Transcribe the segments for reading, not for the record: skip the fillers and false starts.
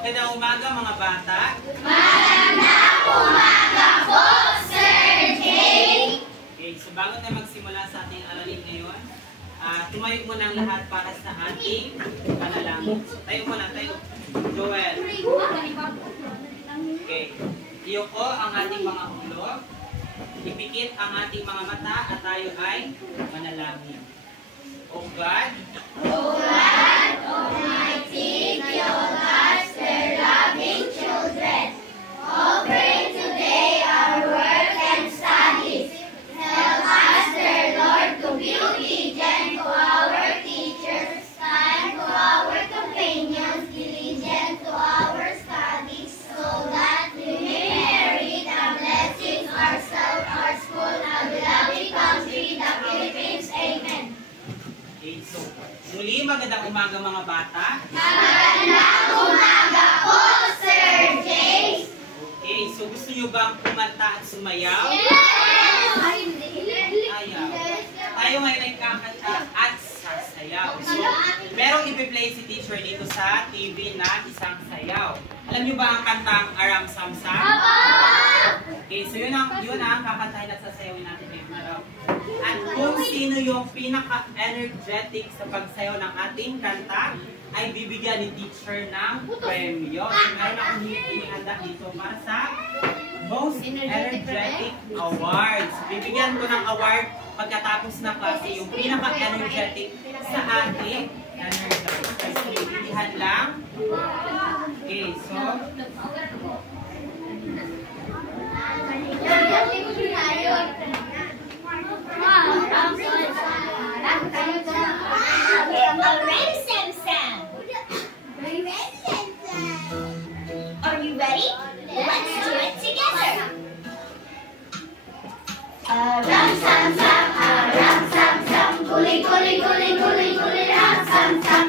Magandang umaga mga bata. Magandang umaga po, Sir Jay. Okay, so bago na magsimula sa ating aralin ngayon, tumayo muna ang lahat para sa ating panalangin. So, tayo muna, tayo. Joel. Okay. Iyoko ang ating mga ulo. Ipikit ang ating mga mata at tayo ay manalangin. O God, Almighty, give us their loving children. Open today our work and studies. Help us, dear Lord, to be obedient to our teachers and to our companions, diligent to our studies, so that we may inherit the blessings ourselves, our school, our beloved country, the Philippines. Amen. okay, so muli magandang umaga mga bata. Magandang umaga po, Sir Jay. Okay, so gusto nyo bang kumanta at sumayaw? Yes! Ayaw. Tayo ngayon ay kakanta at sasayaw. So, merong ipi-play si teacher dito sa TV na isang sayaw. Alam nyo ba ang kantang Aram Sam Sam? Okay, so yun ang kakantahin at sasayawin natin ngayong araw. At kung sino yung pinaka-energetic sa pagsayaw ng ating kanta, ay bibigyan ni teacher ng premyo. So, meron akong hinihanda dito para sa Most Energetic Awards. Bibigyan ko ng award pagkatapos na klase yung pinaka-energetic sa ating energetic. So, bibigyan lang. Okay, so Are you ready? Let's do it together. Ram sam sam, ram sam sam, guli guli guli guli guli ram sam sam,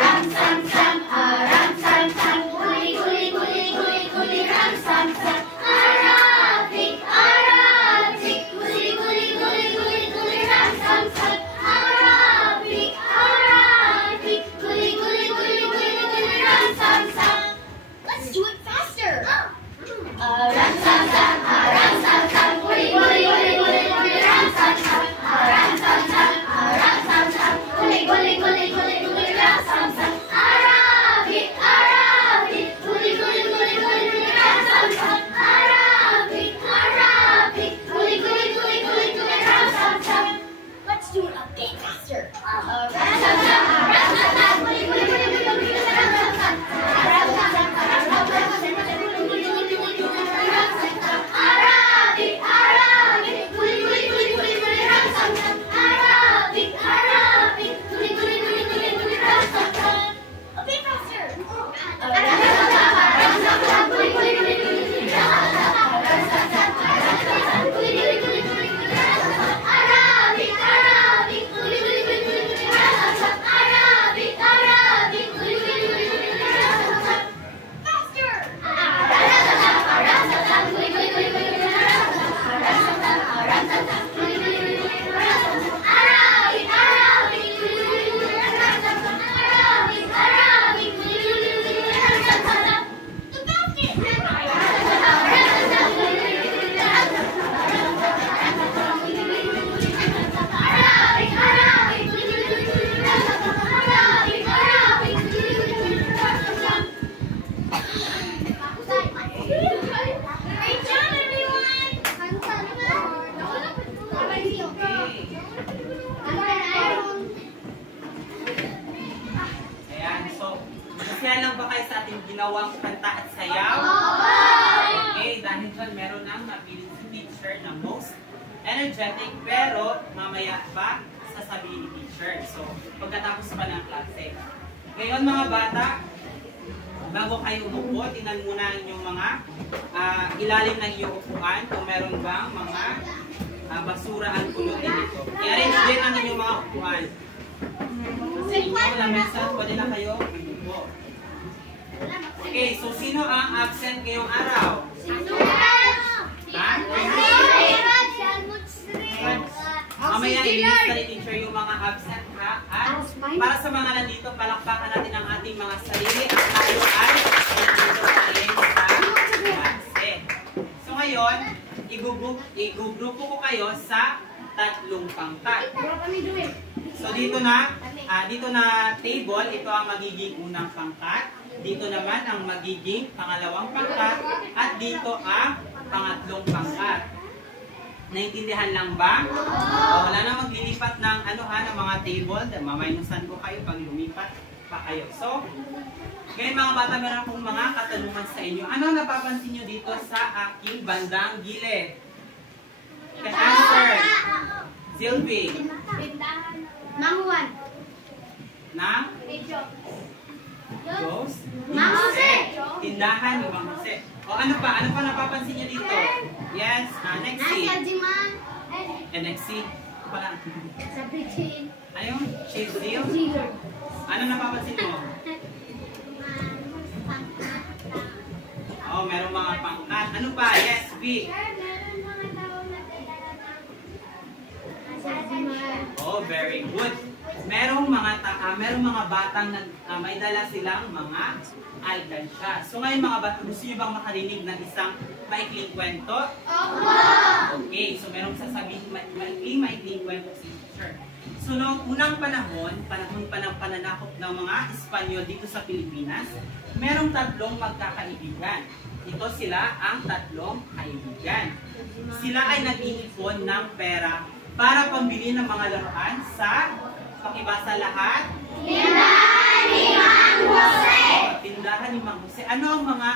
ram sam sam, ram sam sam, guli guli guli guli guli ram sam sam. Arabic, Arabic, guli guli guli guli guli ram sam sam. Arabic, Arabic, guli guli guli guli guli ram sam sam. Let's do it faster. Ram sam sam, ram sam sam, guli guli guli guli guli ram sam sam. Ram sam sam, ram sam sam, guli guli guli guli guli ram sam sam. Arabic, Arabic, guli guli guli guli guli ram sam sam. Arabic, Arabic, guli guli guli guli guli ram sam sam. Let's do it a bit faster. Ram sam sam, ram sam sam, guli guli guli guli guli ram sam sam. Ram sam sam, ram sam sam, guli guli guli guli guli ram sam sam. Arabic, Arabic, guli guli guli guli guli ram sam sam. Arabic, Arabic, guli guli guli guli guli ram sam sam. A bit faster. Ram sam sam, ram sam sam, guli guli guli guli guli ram sam sam. Ram sam sam, ram sam sam, guli guli guli guli guli ram sam sam. Arabic, Arabic, guli guli guli guli guli ram sam sam. Arabic, Arabic, guli guli guli guli guli ram sam sam. Faster. Ram sam sam, ram sam sam, guli guli guli guli guli ram sam sam. Ram sam sam, ram sam sam, guli guli guli guli guli ram sam sam. Arabic, Arabic, guli guli guli guli ram sam sam. Arabic, Arabic, guli guli guli guli ram sam sam. The basket. Ram sam sam, ram sam sam, guli guli guli guli ram sam sam. Ram sam sam, ram sam sam, guli guli guli guli ram sam sam. Arabic, Arabic, guli guli guli guli ram sam sam. Arabic, Arabic, guli guli guli guli ram sam sam. Great job, everyone! ayan, so masaya lang ba kayo sa ating ginawang kanta at sayaw? Okay, dahil dyan meron nang napili si teacher na most energetic, pero mamaya pa sasabihin ni teacher. So, pagkatapos pa ng klase. Ngayon mga bata, bago kayo umupo, tingnan muna ang inyong mga ilalim ng iyong upuan kung meron bang mga basura at pulutin dito. I-arrange din ang inyong mga upuan. Sa inyo, lamesa, pwede na kayo umupo. Okay, so sino ang absent ngayong araw? Ha? Mamaya i-list na ni teacher yung mga absent ha. At para sa mga nandito, palakpakan natin ang ating mga sarili at tayo ay igugrupo ko kayo sa tatlong pangkat. So dito na table, ito ang magiging unang pangkat. Dito naman ang magiging pangalawang pangkat. At dito ang pangatlong pangkat. Naintindihan lang ba? O, wala na maglilipat ng ng mga table. Maminusan ko kayo pag lumipat pa kayo. So, ngayon mga bata, meron akong mga katanungan sa inyo. Ano napapansin nyo dito sa aking bandang gilid? Can answer. Sylvie. Manguan. Na? Rose? Mang Jose. Tindahan ni Mang Jose. O ano pa? Ano pa napapansin nyo dito? Yes. Nexi. Jiman. Nexi. Ano pa lang? Sa Britain. Ayun? Cheese deal? Ano napapansin mo? Oh, merong mga pangkat. Ano pa? Yes, B. Oh, very good. Merong mga batang may dala silang mga alkansya. So ngayon mga bata, gusto niyo bang makarinig ng isang maikling kwento? Okay, so merong sasabihin maikling kwento si teacher. So noong unang panahon pa ng pananakop ng mga Espanyol dito sa Pilipinas, merong tatlong magkakaibigan. Ito sila ang tatlong kaibigan. Sila ay nag-iipon ng pera para pambili ng mga laruan sa pakibasa lahat. Tindahan ni Mang Jose. Tindahan ni Mang Jose. Ano ang mga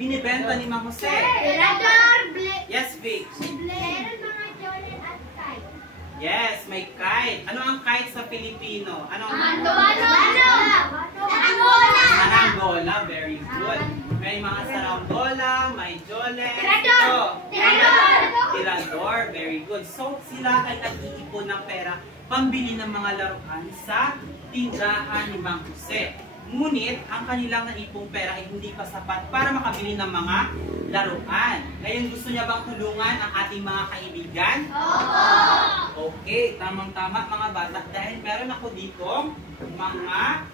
binibenta ni Mang Jose? Tirador. Yes, Vic. Meron mga Jordan at kite. Yes, may kite. Ano ang kite sa Pilipino? Ano ang saranggola? Very good. May mga saranggola, may jolet. Tirador. Very good. So, sila ay nag-iipon ng pera pambili ng mga laruan sa tindahan ni Mang Jose. Ngunit, ang kanilang naipong pera ay hindi pa sapat para makabili ng mga laruan. Ngayon, gusto niya bang tulungan ang ating mga kaibigan? Okay, tamang-tama mga bata. Dahil meron ako dito mga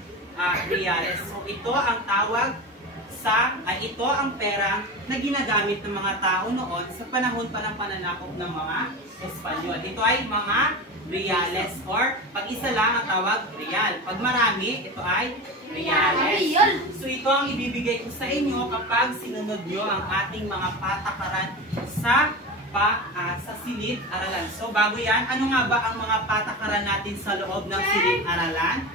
reales. So, ito ang tawag ito ang pera na ginagamit ng mga tao noon sa panahon pa ng pananakop ng mga Espanyol. Ito ay mga reales or pag isa lang ang tawag real. Pag marami, ito ay reales. So ito ang ibibigay ko sa inyo kapag sinunod nyo ang ating mga patakaran sa silid-aralan. So bago yan, ano nga ba ang mga patakaran natin sa loob ng silid-aralan?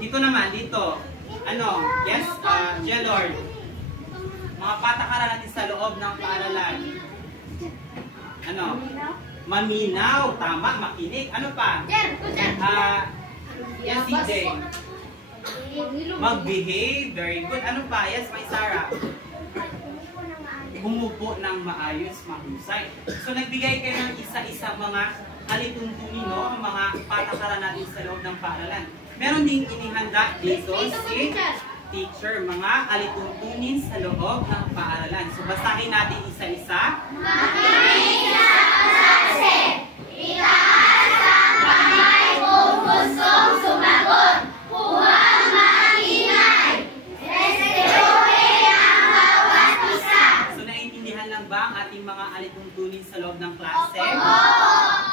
Dito naman, dito. Ano? Yes, Jelord. Mga patakaran natin sa loob ng paaralan. Ano? Maminaw. Tama, makinig. Ano pa? Yes, CJ. Mag-behave. Very good. Ano pa? Yes, may Sarah. Humupo ng maayos, mahusay. So, nagbigay kayo ng isa-isa mga alituntunin, no? Mga patakaran natin sa loob ng paaralan. Meron ding inihanda dito si teacher, mga alituntunin sa loob ng paaralan. So, basahin natin isa-isa. Makinig sa klase. Itaas ang kamay kung gustong sumagot. Huwag maingay. Respetuhin ang bawat isa. So, naiintindihan lang ba ang ating mga alituntunin sa loob ng klase?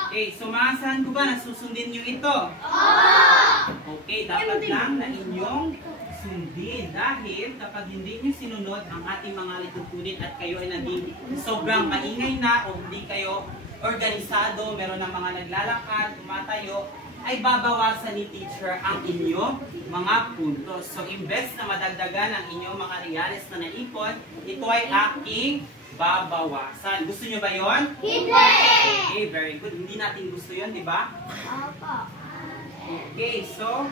Okay, so maasahan ko ba na susundin nyo ito? Okay, dapat lang na inyong sundin. Dahil kapag hindi nyo sinunod ang ating mga alituntunin at kayo ay naging sobrang maingay na o hindi kayo organisado, meron ng mga naglalakad, tumatayo, ay babawasan ni teacher ang inyong mga puntos. So, imbes na madagdagan ang inyong mga reales na naipon, ito ay aking babawasan. Gusto nyo ba yon? Hindi! Okay, very good. Hindi natin gusto yon, di ba? Okay, so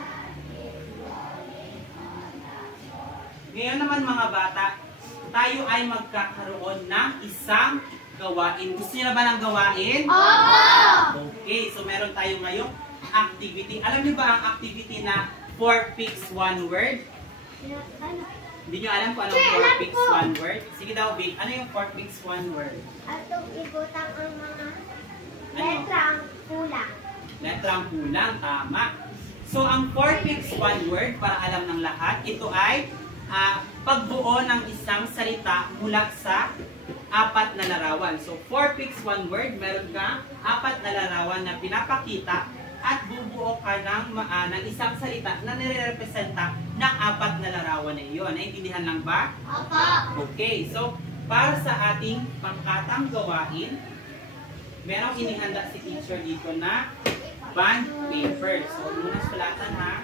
ngayon naman mga bata, tayo ay magkakaroon ng isang gawain. Gusto nyo na ba ng gawain? Okay, so meron tayo ngayong activity. Alam niyo ba ang activity na 4 picks 1 word? Hindi nyo alam kung anong 4 picks 1 word? Sige daw, Vic. Ano yung 4 picks 1 word? Atong ibutang ang mga Ano? letrang kulang. Letrang kulang, tama. So, ang 4 picks 1 word, para alam ng lahat, ito ay pagbuo ng isang salita mula sa apat na larawan. So, 4 pics, 1 word, meron kang apat na larawan na pinapakita at bubuo ka ng isang salita na nire-representa ng apat na larawan na iyon. Naintindihan lang ba? Opo. Okay, so para sa ating pangkatang gawain, merong inihanda si teacher dito na bond paper. So, muna sulatan ha.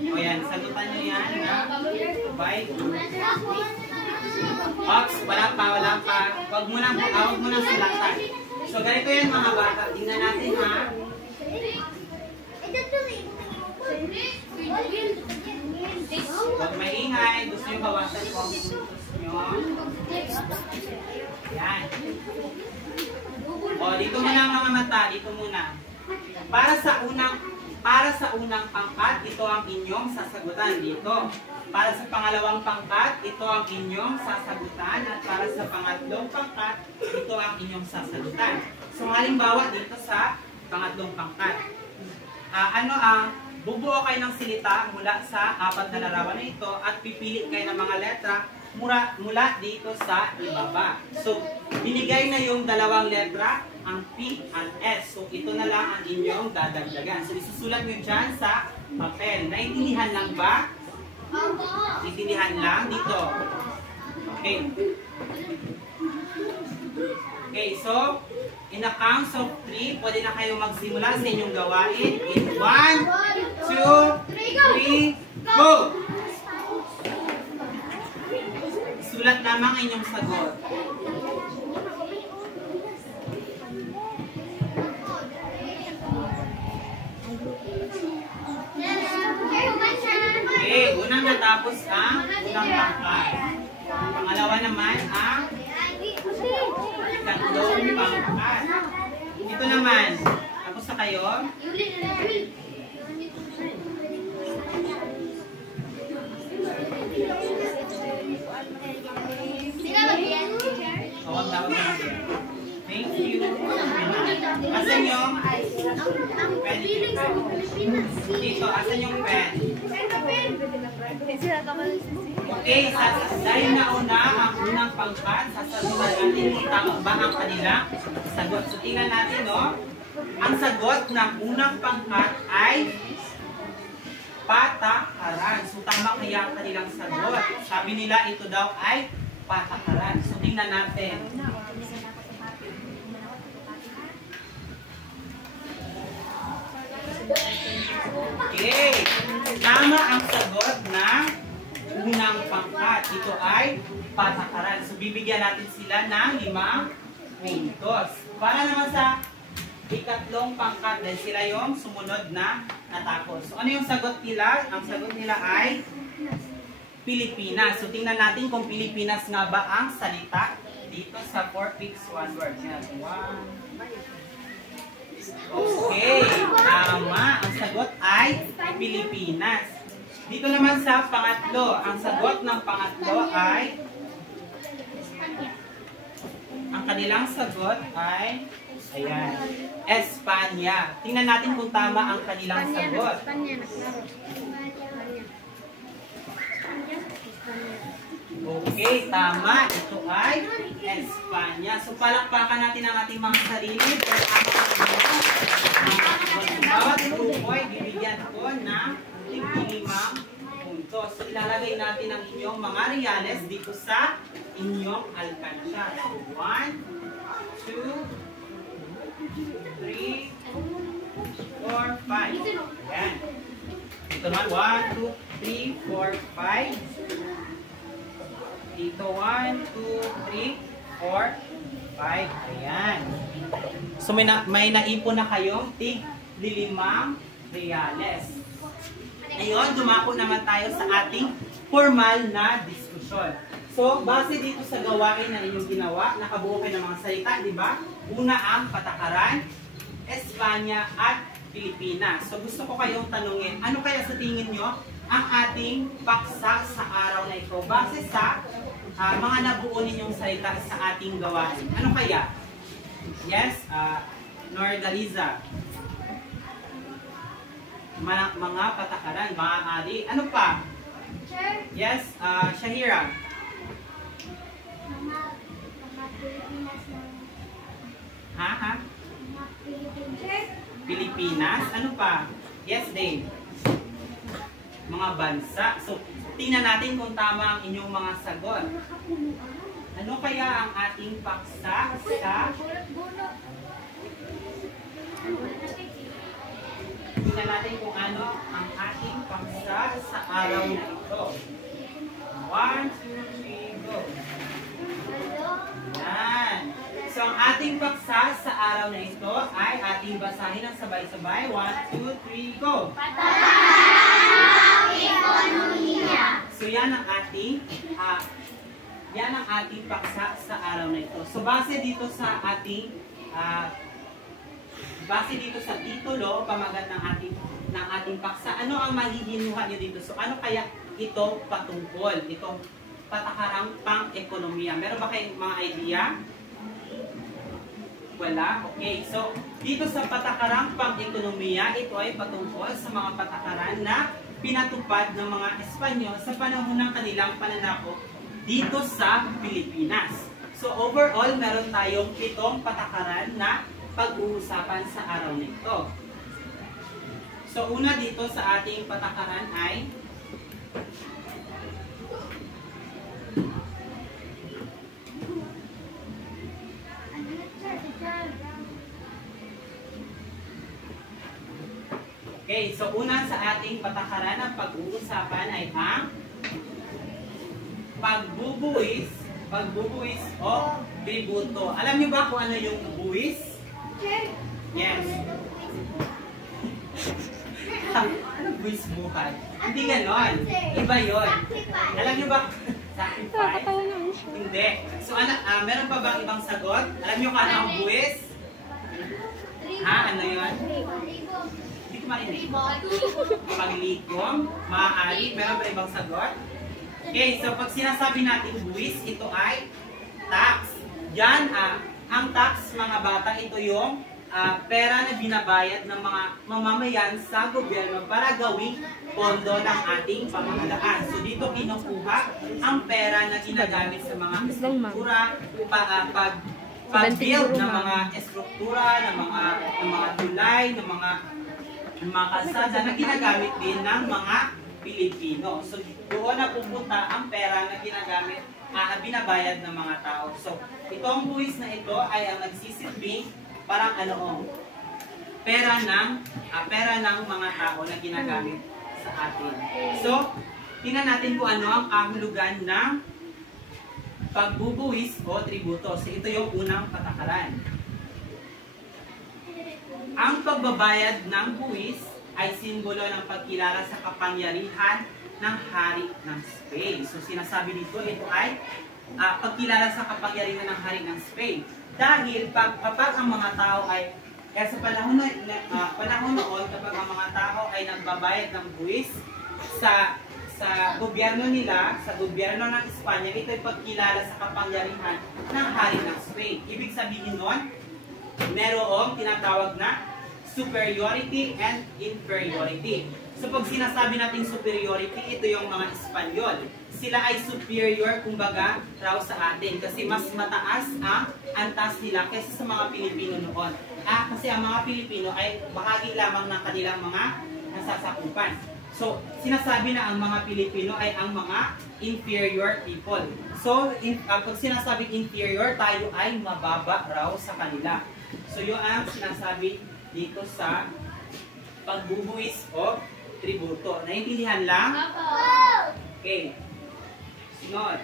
O yan, sagutan nyo yan na by Ops, wala pa. Huwag mo nang sulatan. So, ganito yan mga bata. Tingnan natin ha. Huwag maingay. Gusto nyo bawasan ko ang puntos nyo. Yan. O, dito muna mga mata. Dito muna. Para sa unang pangkat, ito ang inyong sasagutan dito. Para sa pangalawang pangkat, ito ang inyong sasagutan. At para sa pangatlong pangkat, ito ang inyong sasagutan. So, halimbawa dito sa pangatlong pangkat. Bubuo kayo ng silita mula sa apat na larawan na ito at pipili kayo ng mga letra mula dito sa ibaba. So, binigay na yung dalawang letra, ang P at S. So, ito na lang ang inyong dadagdagan. So, isusulat nyo dyan sa papel. Naintindihan lang ba? Naintindihan lang dito. Okay. Okay, so, in a count of 3, pwede na kayo magsimula sa inyong gawain. In 1, 2, 3, go! Sulat lamang inyong sagot. Okay, unang natapos ang unang pangkat. Pangalawa naman ang ikatlong pangkat. Ito naman, tapos na kayo. Huwag na. Thank you. Asan yung pen? Dito, asan yung pen? Okay, dahil nauna ang unang pangkat, sasagutan natin kung tama ba ang kanilang sagot. So, tingnan natin, no? Ang sagot ng unang pangkat ay patakaran. So, tama kaya ang kanilang sagot. Sabi nila, ito daw ay patakaran. So, tingnan natin. Okay. Tama ang sagot ng unang pangkat. Ito ay patakaran. So, bibigyan natin sila ng 5 puntos. Para naman sa ikatlong pangkat, dahil sila yung sumunod na natapos. So, ano yung sagot nila? Ang sagot nila ay Pilipinas. So, tingnan natin kung Pilipinas nga ba ang salita dito sa 4 pics, 1 word. Okay, tama. Ang sagot ay Pilipinas. Dito naman sa pangatlo, ang sagot ng pangatlo ay, ang kanilang sagot ay, ayan, Espanya. Tingnan natin kung tama ang kanilang sagot. Okay, tama. Ito ay Espanya. So, palakpakan natin ang ating mga sarili. Bawat grupo ay bibigyan ko ng 5 puntos. So, ilalagay natin ang inyong mga reales dito sa inyong alkansya. So, 1, 2, 3, 4, 5. Ayan. Ito naman, 1, 2, 3, 4, 5. Dito, 1, 2, 3, 4, 5. Ayan. So, may naipon na kayong tig 5 reales. Ngayon, dumako naman tayo sa ating formal na diskusyon. So, base dito sa gawain na inyong ginawa, nakabuo kayo ng mga salita, di ba? Una ang patakaran, Espanya at Pilipinas. So, gusto ko kayong tanungin, ano kaya sa tingin nyo ang ating paksa sa araw na ito? Base sa mga nabuo ninyong salita sa ating gawain. Ano kaya? Yes? Nordaliza. Mga patakaran, maaari. Ano pa? Sir, Yes, Shahira. mga Pilipinas ng Ha? mga Pilipinas. Sir, Pilipinas. Ano pa? Yes, Dave. Mga bansa. So, tingnan natin kung tama ang inyong mga sagot. Ano kaya ang ating paksa sa... Tingnan natin kung ano ang ating paksa sa araw na ito. 1, 2, 3, go. Yan. So, ang ating paksa sa araw na ito ay ating basahin ng sabay-sabay. 1, 2, 3, go. So, yan ang ating paksa sa araw na ito. So, base dito sa titulo, pamagat ng ating paksa, ano ang mahihinuha niyo dito? So, ano kaya ito patungkol? Itong patakarang pang-ekonomiya. Meron ba kayong mga idea? Wala? Okay. So, dito sa patakarang pang-ekonomiya, ito ay patungkol sa mga patakaran na pinatupad ng mga Espanyol sa panahon ng kanilang pananakop dito sa Pilipinas. So, overall, meron tayong 7 patakaran na pag-uusapan sa araw nito. So, una dito sa ating patakaran ay okay, so una sa ating patakaran ng pag-uusapan ay ang pagbubuwis o tributo. Alam niyo ba kung ano yung buwis? Yes. Ano buwis buhay? Hindi ganon. Iba yon. Alam niyo ba? Sacrifice? Hindi. So, meron pa bang ibang sagot? Alam niyo kung ano ang buwis? Ha? Ano yun? Hindi ko marinig. Paglikom? Maaari? Meron ba ibang sagot? Okay, so pag sinasabi natin buwis, ito ay tax. Yan, ang tax, mga bata, ito yung pera na binabayad ng mga mamamayan sa gobyerno para gawing pondo ng ating pamahalaan. So dito kinukuha ang pera na ginagamit sa mga estruktura, pag-build ng mga estruktura, ng mga tulay, ng mga kalsada na ginagamit din ng mga Pilipino. So doon na pupunta ang pera na ginagamit, binabayad ng mga tao. So itong buwis na ito ay ang nagsisilbing parang pera ng mga tao na ginagamit sa atin. So, tingnan natin kung ano ang kahulugan ng pagbubuwis o tributo. So, ito yung unang patakaran. Ang pagbabayad ng buwis ay simbolo ng pagkilala sa kapangyarihan ng hari ng Spain. So, sinasabi dito, ito ay pagkilala sa kapangyarihan ng hari ng Spain. Dahil kapag ang mga tao ay, sa panahon noon, kapag ang mga tao ay nagbabayad ng buwis sa gobyerno nila, sa gobyerno ng Espanya, ito ay pagkilala sa kapangyarihan ng hari ng Spain. Ibig sabihin nun, merong tinatawag na superiority and inferiority. So pag sinasabi nating superiority, ito yung mga Espanyol. Sila ay superior, kumbaga, raw sa atin. Kasi mas mataas ang antas nila kaysa sa mga Pilipino noon. Kasi ang mga Pilipino ay bahagi lamang ng kanilang mga nasasakupan. So, sinasabi na ang mga Pilipino ay ang mga inferior people. So, pag sinasabing inferior, tayo ay mababa raw sa kanila. So, yun ang sinasabi dito sa pagbubuwis o tributo. Naintindihan lang? Okay. Sunod.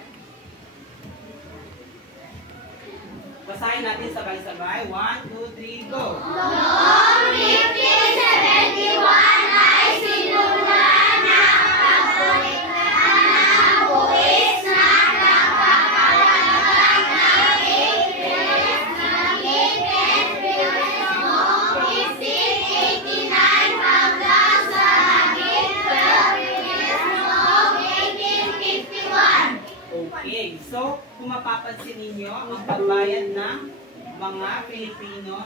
Basahin natin sabay-sabay. 1, 2, 3, go! Noong 1571 ay sinulan ng pagkulitan ng buwis na nagkakalaga ng 8 pesos naging 10 pesos noong 1589 hanggang sa naging 12 pesos noong 1851. Okay. So, kung mapapansin ninyo, ang pagbayad ng mga Pilipino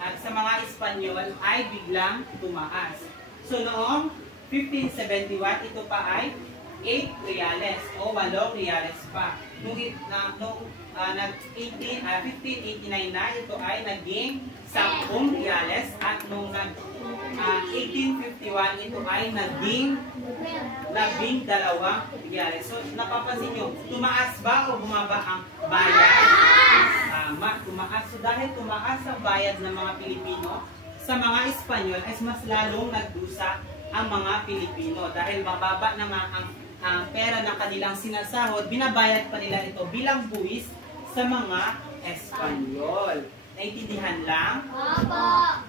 at sa mga Espanyol ay biglang tumaas. So noong 1571, ito pa ay 8 reales o 8 reales pa. Nung 1589 na, ito ay naging 10 reales at nung 1851, ito ay naging 12 reales. So napapansin nyo, tumaas ba o bumaba ang bayad? Tama, tumaas. So dahil tumaas ang bayad ng mga Pilipino, sa mga Espanyol ay mas lalong nagdusa ang mga Pilipino dahil mababa na nga ang pera na kanilang sinasahod, binabayad pa nila ito bilang buwis sa mga Espanyol. Naintindihan lang? Opo.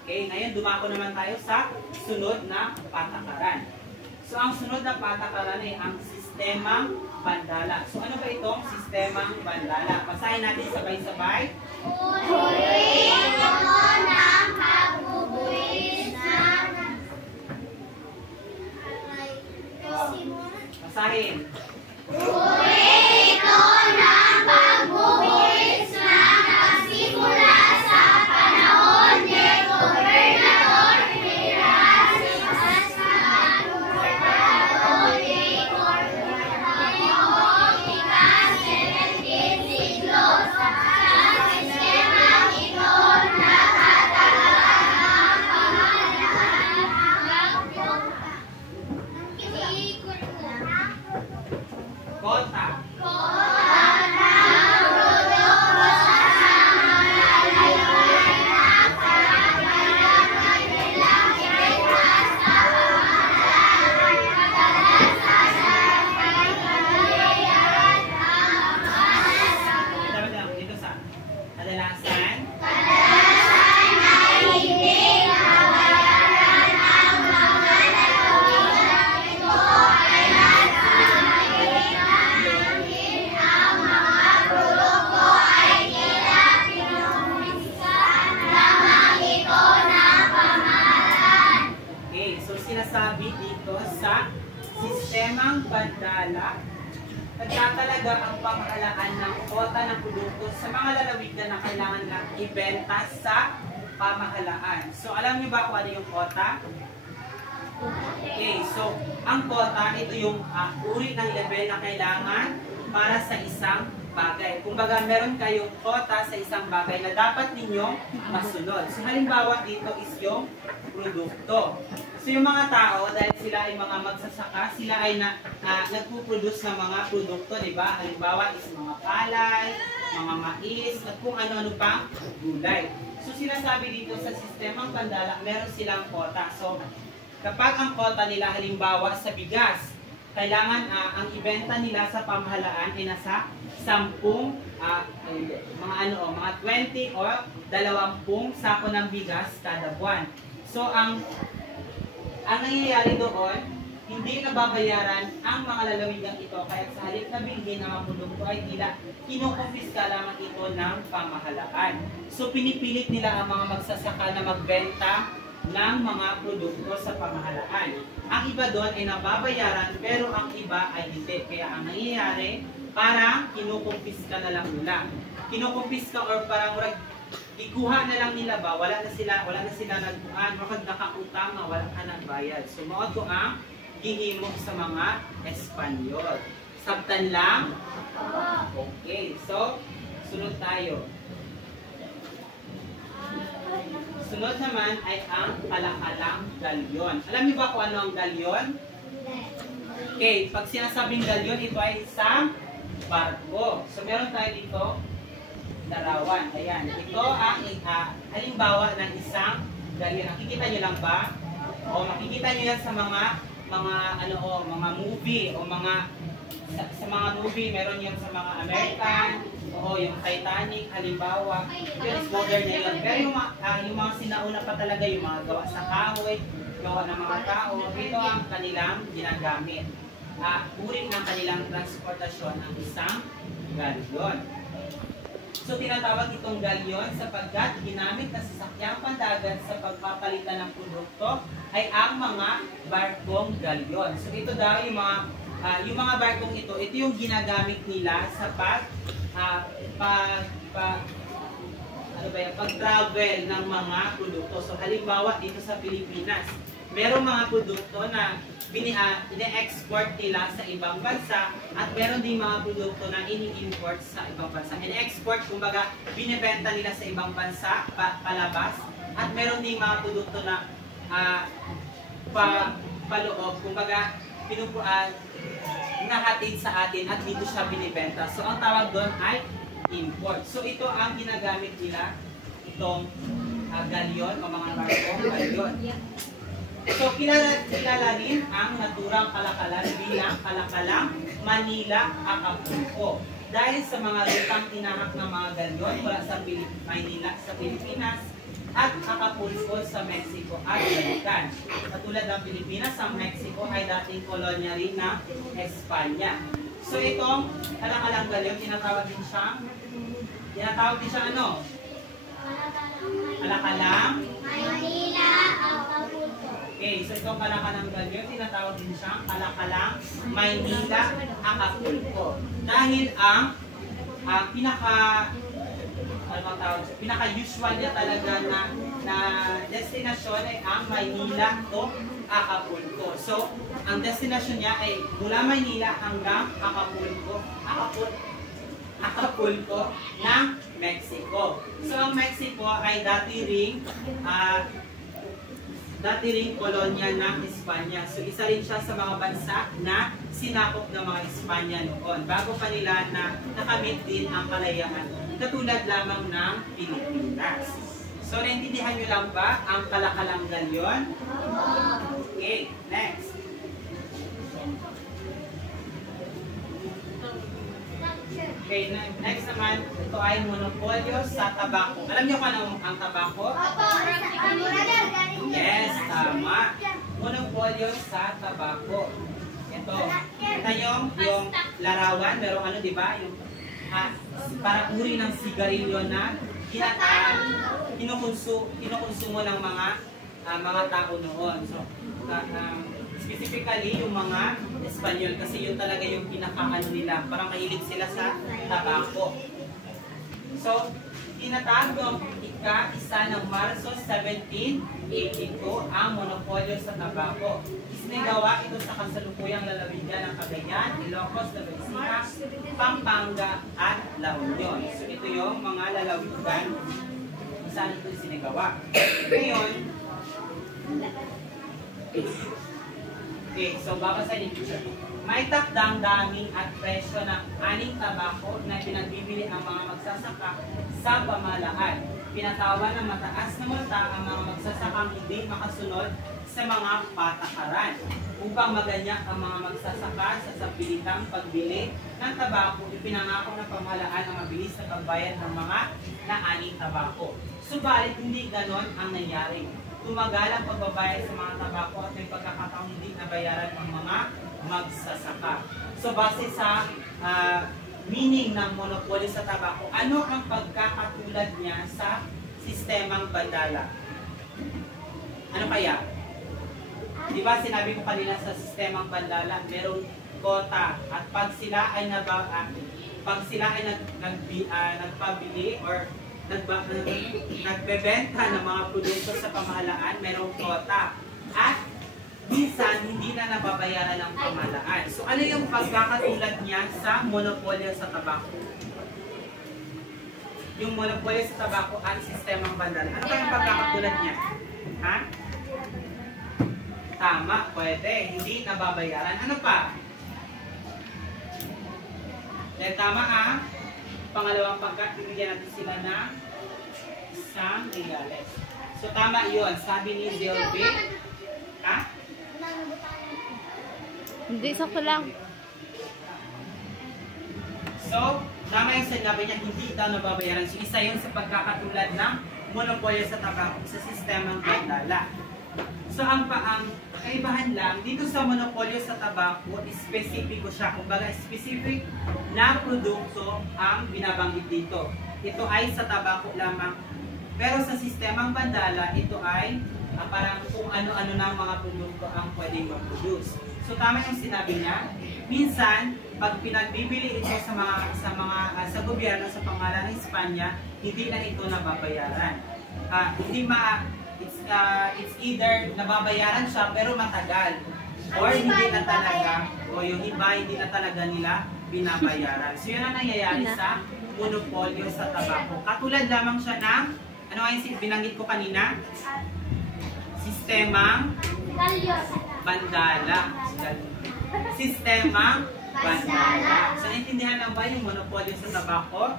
Okay, ngayon dumako naman tayo sa sunod na patakaran. So ang sunod na patakaran ay ang sistemang bandala. So ano ba itong sistemang bandala? Basahin natin sabay-sabay. Uri ito ng pagbubuwis ng Basahin. Uri ito ng pagbubuwis ng nagsimula sa panahon ni Gobernador Piras hasta Gobernador ni noong ika-17 siglo. Ang sistemang ito nakatagalan ng pamahalaan ng Kota. Dito sa kadalasan. Okay, so sinasabi dito sa sistemang bandala, nagtatalaga ang pamahalaan ng kota ng produkto sa mga lalawigan na kailangan lang ibenta sa pamahalaan. So alam niyo ba kung ano yung kota? Okay, so ang kota, ito yung uri ng level na kailangan para sa isang bagay. Kumbaga, meron kayong kota sa isang bagay na dapat ninyong masunod. So halimbawa dito is yung produkto. So yung mga tao, dahil sila ay mga magsasaka, sila ay nagpuproduce ng mga produkto, di ba? Halimbawa is mga palay, mga mais, at kung ano-ano pang gulay. So sinasabi dito sa sistemang bandala, meron silang kota. So kapag ang kota nila halimbawa sa bigas, kailangan ang ibenta nila sa pamahalaan ay nasa 10, mga 20 o 20 sako ng bigas kada buwan. So ang nangyayari doon, hindi nababayaran ang mga lalawigang ito, kaya sa halip na bilhin ng mga produkto ay tila kinukumpiska lamang ito ng pamahalaan. So pinipilit nila ang mga magsasaka na magbenta ng mga produkto sa pamahalaan. Ang iba doon ay nababayaran pero ang iba ay hindi. Kaya ang nangyayari, parang kinukumpiska na lang nila. Kinukumpiska or parang ikuha na lang nila ba, wala na sila nagbuan, makag nakautang na wala ka ng bayad. So mao to ang gihimok sa mga Espanyol. Sabtan lang? Okay, so sunod tayo. Sunod naman ay ang kalakalang galyon. Alam niyo ba kung ano ang galyon? Okay, pag sinasabing galyon, ito ay isang barko. So meron tayo dito larawan. Ayan. Ito ang halimbawa ng isang galyon. Nakikita nyo lang ba? O makikita nyo yan sa mga movie o sa mga movie, meron yan sa mga American, o yung Titanic, halimbawa. Yun is modern na yun. Pero yung mga sinauna pa talaga, yung mga gawa sa kahoy, gawa ng mga tao, ito ang kanilang ginagamit. Uri ng kanilang transportasyon ang isang galyon. So tinatawag itong galyon sapagkat ginamit na sasakyang pandagat sa pagpapalitan ng produkto ay ang mga barkong galyon. So ito daw yung mga barkong ito yung ginagamit nila sa pag-travel ng mga produkto. So halimbawa dito sa Pilipinas, merong mga produkto na ine-export nila sa ibang bansa at meron din mga produkto na ini-import sa ibang bansa. Ine-export, kumbaga, binibenta nila sa ibang bansa, palabas, at meron din mga produkto na paloob, kumbaga, nahatid sa atin at dito siya binibenta. So ang tawag doon ay import. So ito ang ginagamit nila, itong galyon o mga barko, galyon. So, kilala rin ang naturang kalakalan bilang Kalakalang Manila, Acapulco. Dahil sa mga rutang tinahak ng mga galyon mula sa Maynila sa Pilipinas at Acapulco sa Mexico at balikan. Katulad ng Pilipinas, ang Mexico ay dating kolonya rin ng Espanya. So, itong Kalakalang galyon, tinatawag din siyang ano? Kalakalang Manila, Acapulco. Okay, so itong Kalakalang galyon, tinatawag din siyang Kalakalang Maynila, Acapulco. Dahil ang pinaka-usual niya talaga na destinasyon ay ang Maynila to Acapulco. So, ang destinasyon niya ay mula Maynila hanggang Acapulco ng Mexico. So, ang Mexico ay dati ring kolonya ng Espanya. So, isa rin siya sa mga bansa na sinakop ng mga Espanya noon. Bago pa nila na nakamit din ang kalayaan, katulad lamang ng Pilipinas. So, naintindihan nyo lang ba ang Kalakalang galyon? Okay, next. Okay, next naman, ito ay monopolyo sa tabako. Alam niyo kung ano ang tabako? Yes, tama. Monopolyo sa tabako. Ito, kita niyo yung larawan, merong ano, di ba? Yung parang uri ng sigarilyo na kinukonsumo ng mga tao noon. So, specifically yung mga Espanyol kasi yun talaga yung pinaka-ano nila, parang mahilig sila sa tabako. So, tinatag noong ika-1 ng Marso 1782 ang monopolyo sa tabako. Isinigawa ito sa kasalukuyang lalawigan ng Cagayan, Ilocos, Nueva Ecija, Pampanga at La Union. So, ito yung mga lalawigan saan ito isinigawa. Ngayon, okay, so babasahin niyo. May takdang daming at presyo ng aning tabako na pinagbibili ang mga magsasaka sa pamahalaan. Pinatawan ng mataas na multa ang mga magsasakang hindi makasunod sa mga patakaran. Upang maganyak ang mga magsasaka sa sabilitang pagbili ng tabako, ipinangako ng pamahalaan ang mabilis na pagbayad ng mga naaning tabako. Subalit hindi ganon ang nangyari. Tumagal ang pagbabayad sa mga tabako at may pagkakataong hindi nabayaran ng mga magsasaka. So base sa meaning ng monopolyo sa tabako, ano ang pagkakatulad niya sa sistemang bandala? Ano kaya? Di ba sinabi ko kanina sa sistemang bandala, merong kota at pag sila ay nagpabili or nagbebenta ng mga produkto sa pamahalaan, merong kota. At minsan, hindi na nababayaran ng pamahalaan. So, ano yung pagkakatulad niya sa monopolyo sa tabako? Yung monopolyo sa tabako at sistemang bandala. Ano ba yung pagkakatulad niya? Ha? Tama, pwede. Hindi nababayaran. Ano pa? Dahil tama ang pangalawang pagkat, bibigyan natin sila ng isang regales. So, tama yun. Sabi ni Zilby. Ha? Hindi, sakto lang. So, tama yung sinabi niya, hindi daw nababayaran. So, isa yun sa pagkakatulad ng monopolyo sa tabako sa sistemang bandala. So, ang kaibahan lang, dito sa monopolyo sa tabako, specific siya. Kumbaga, specific na produkto ang binabanggit dito. Ito ay sa tabako lamang. Pero sa sistemang bandala, ito ay parang kung ano-ano ng mga produkto ang pwedeng mag-produce. So, tama yung sinabi niya. Minsan, pag pinagbibili ito sa gobyerno sa pangalan ng Espanya, hindi na ito nababayaran. It's either nababayaran siya pero matagal, or hindi na talaga, o yung iba hindi na talaga nila binabayaran. So yun ang nangyayari sa monopolyo sa tabako. Katulad lamang siya ng, ano nga yung binanggit ko kanina? Sistemang Bandala. Sistemang Bandala. So, naintindihan lang ba yung monopolyo sa tabako?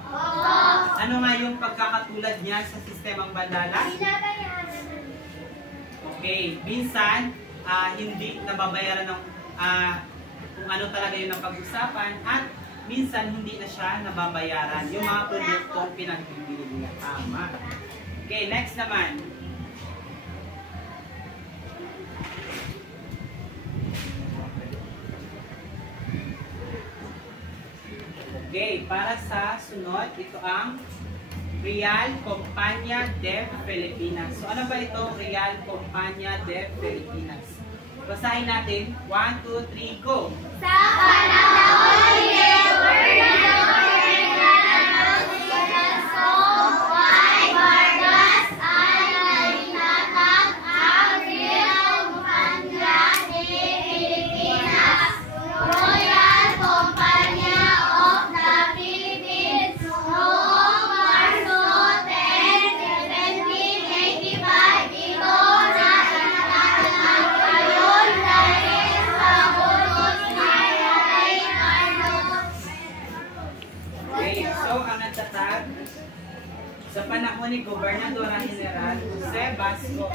Ano nga yung pagkakatulad niya sa sistemang Bandala? Okay, minsan, hindi nababayaran ng kung ano talaga yung napag-usapan, at minsan hindi na siya nababayaran yung mga produktong pinagbibili niya. Tama. Okay, next naman. Okay, para sa sunod, ito ang Real Compañía de Filipinas. So ano ba itong Real Compañía de Filipinas? Basahin natin. 1, 2, 3, go! Sa panahon ni Vargas ay nalinatag ang Real Compañía de Filipinas, Royal Compañía of the Philippines, noong Marso 10, 1785. Ito na inatag ngayon dahil sa bunot ni Rey Carlos. Okay, so ang nagtatag sa panahon ni Gobernadora General Jose Vasco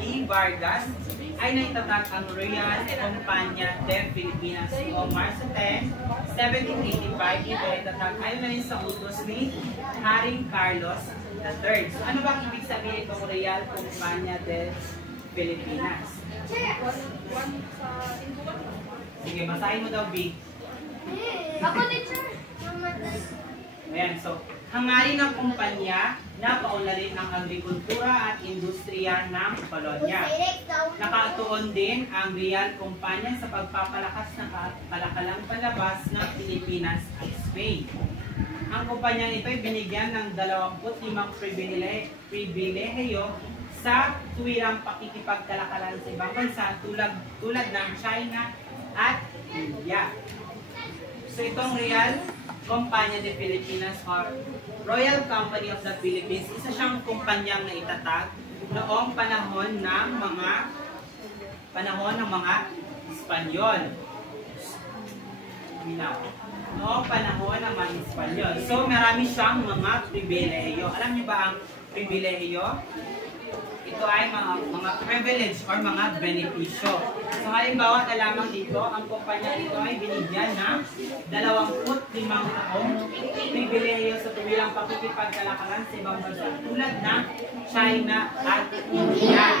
E. Vargas ay naitatag ang Real Compañía de Filipinas noong Marso 10, 1785. Ito ay tatag ayon na rin sa utos ni Haring Carlos III. So ano bang ibig sabihin itong Real Compañía de Filipinas? Sige, basahin mo daw, B. Ako, teacher. Ayan, so, hangarin ng kumpanya na paunlarin ang agrikultura at industriya ng kolonya. Nakatuon din ang Real Compañía sa pagpapalakas ng kalakalang palabas ng Pilipinas at Spain. Ang kumpanya nito ay binigyan ng 25 pribilehiyo sa tuwirang pakikipagkalakalan sa ibang bansa tulad ng China at India. So itong Real Compañía de Filipinas or Royal Company of the Philippines, isa siyang kumpanyang naitatag noong panahon ng mga Espanyol. Noong panahon ng mga Espanyol. So marami siyang mga pribilehiyo. Alam niyo ba ang pribilehiyo? Ito ay mga privilege or mga benepisyo. So halimbawa na lamang dito, ang kumpanya ito ay binigyan ng 25 taong pribilehiyo sa tuwilang pakikipagkalakalan sa ibang bansa tulad ng China at India.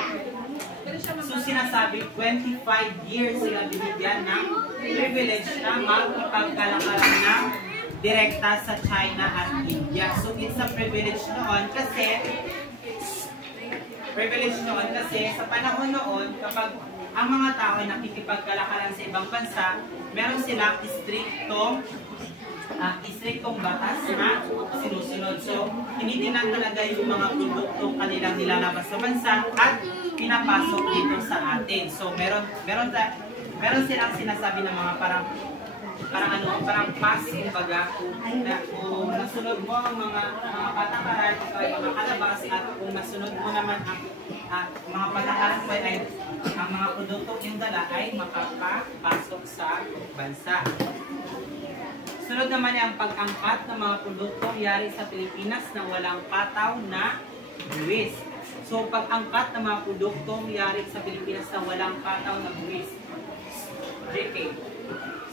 So sinasabi 25 years sila binigyan ng privilege na magkipagkalakalan ng direkta sa China at India. So it's a privilege noon kasi sa panahon noon, kapag ang mga tao ay nakikipagkalakalan sa ibang bansa, meron silang istriktong batas na sinusunod. So, tinitingnan talaga yung mga produktong kanilang nilalabas sa bansa at pinapasok dito sa atin. So, meron silang sinasabi ng mga parang pass, kumbaga, kung nasunod mo ang mga patakaran o mga kalabas, at kung nasunod mo naman ang mga patakaran ko ay ang mga produktong yung dala ay makapapasok sa bansa. Sunod naman ang pag-angkat ng mga produktong yari sa Pilipinas na walang pataw na buwis. So, pag-angkat ng mga produktong yari sa Pilipinas na walang pataw na buwis. JK.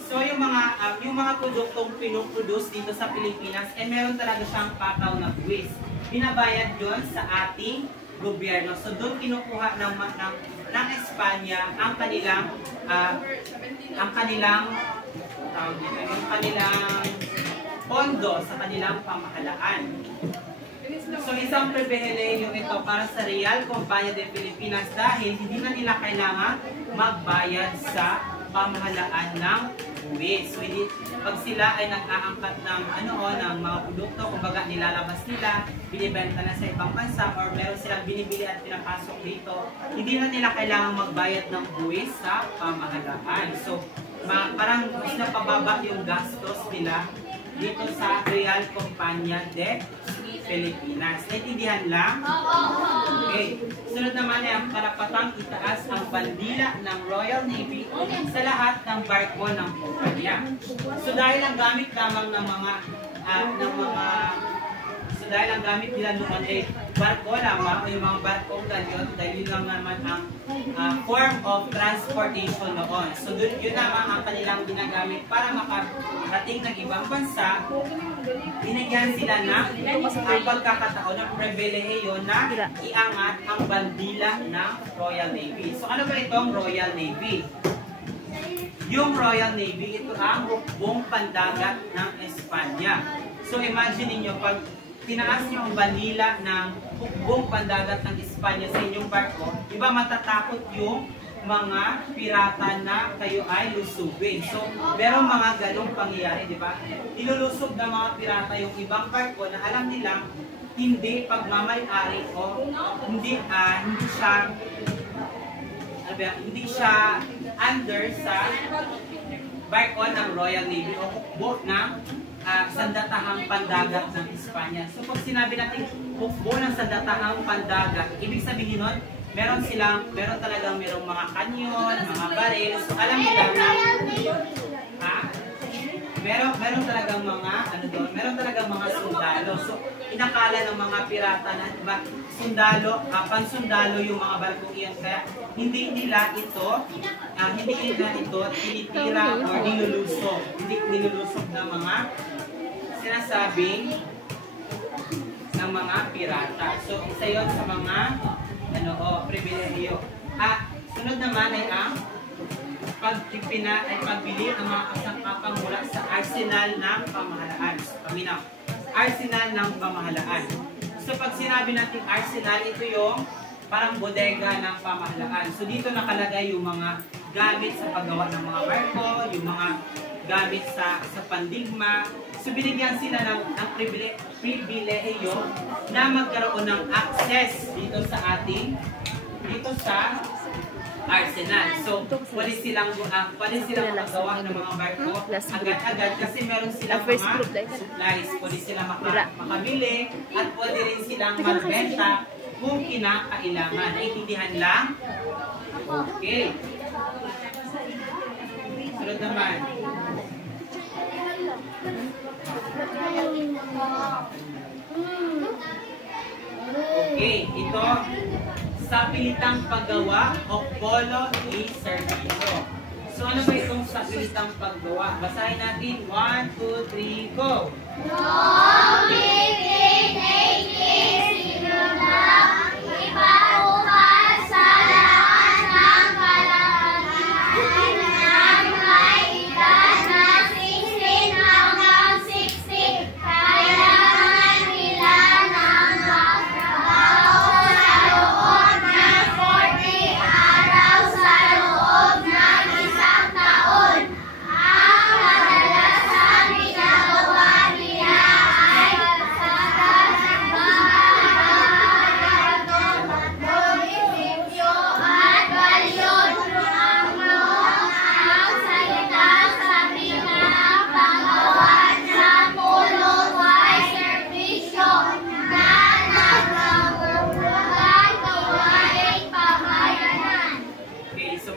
So, yung mga produktong pinoproduce dito sa Pilipinas, meron talaga siyang pataw na buwis. Binabayad yon sa ating gobyerno. So, doon kinukuha ng Espanya ang kanilang pondo sa kanilang pamahalaan. So, isang pribilehiyo ito para sa Real Compañía de Filipinas dahil hindi na nila kailangan magbayad sa pamahalaan ng buwis. So, pag sila ay nag-aangkat ng ng mga produkto, kumbaga nilalabas nila, binibenta na sa ibang bansa, or meron silang binibili at pinapasok dito, hindi na nila kailangan magbayad ng buwis sa pamahalaan. So, parang mas napababa yung gastos nila dito sa Real Compañía de Pilipinas. Naintindihan lang? Okay. Sunod naman ay ang karapatang itaas ang bandila ng Royal Navy sa lahat ng barko ng kumpanya. So dahil ang gamit lamang ng mga dahil ang gamit nila noon ay barko lamang, o yung mga barkong ganyan, dahil yun lang naman ang form of transportation noon. So yun naman ang kanilang ginagamit para makarating ng ibang bansa. Binigyan sila ng pagkakataon ng pribilehiyo na iangat ang bandila ng Royal Navy. So ano ba itong Royal Navy? Yung Royal Navy, ito ang buong pandagat ng Espanya. So imagine niyo pag tinaas niyo ang bandila ng buong pandagat ng Espanya sa inyong barko, iba matatakot yung mga pirata na kayo ay lusubin. So, merong mga ganong pangyayari, di ba? Nilulusob ng mga pirata yung ibang barko na alam nilang hindi pagmamay-ari o hindi siya under sa barko ng Royal Navy o hukbo ng sandatahang pandagat ng Espanya. So pag sinabi natin hukbo ng sandatahang pandagat, ibig sabihin nun, meron talagang merong mga kanyon, mga baril. So alam nila na meron talagang mga meron talagang mga sundalo. So inakala ng mga pirata na pansundalo yung mga barkong iyon, kaya hindi nila ito tinitira o nilulusog. Hindi nilulusog ng mga sinasabing ng mga pirata. So isa yon sa mga pribilehiyo. Sunod naman ay ang pagbili ng mga kasangkapang mula sa arsenal ng pamahalaan. Paminaw. Arsenal ng pamahalaan. So pag sinabi natin arsenal, ito yung parang bodega ng pamahalaan. So dito nakalagay yung mga gamit sa paggawa ng mga barko, yung mga gamit sa pandigma. So binigyan sila ng pribilehiyo na magkaroon ng access dito sa arsenal. So pwede silang magawa ng mga barko agad-agad kasi meron silang mga supplies. Pwede silang makabili at pwede rin silang magbenta kung kinakailangan. Naintindihan lang? Okay. Sunod naman. Okay, ito sa pilitang paggawa o polo y servicio. So ano ba itong sa pilitang paggawa? Basahin natin. 1, 2, 3, go!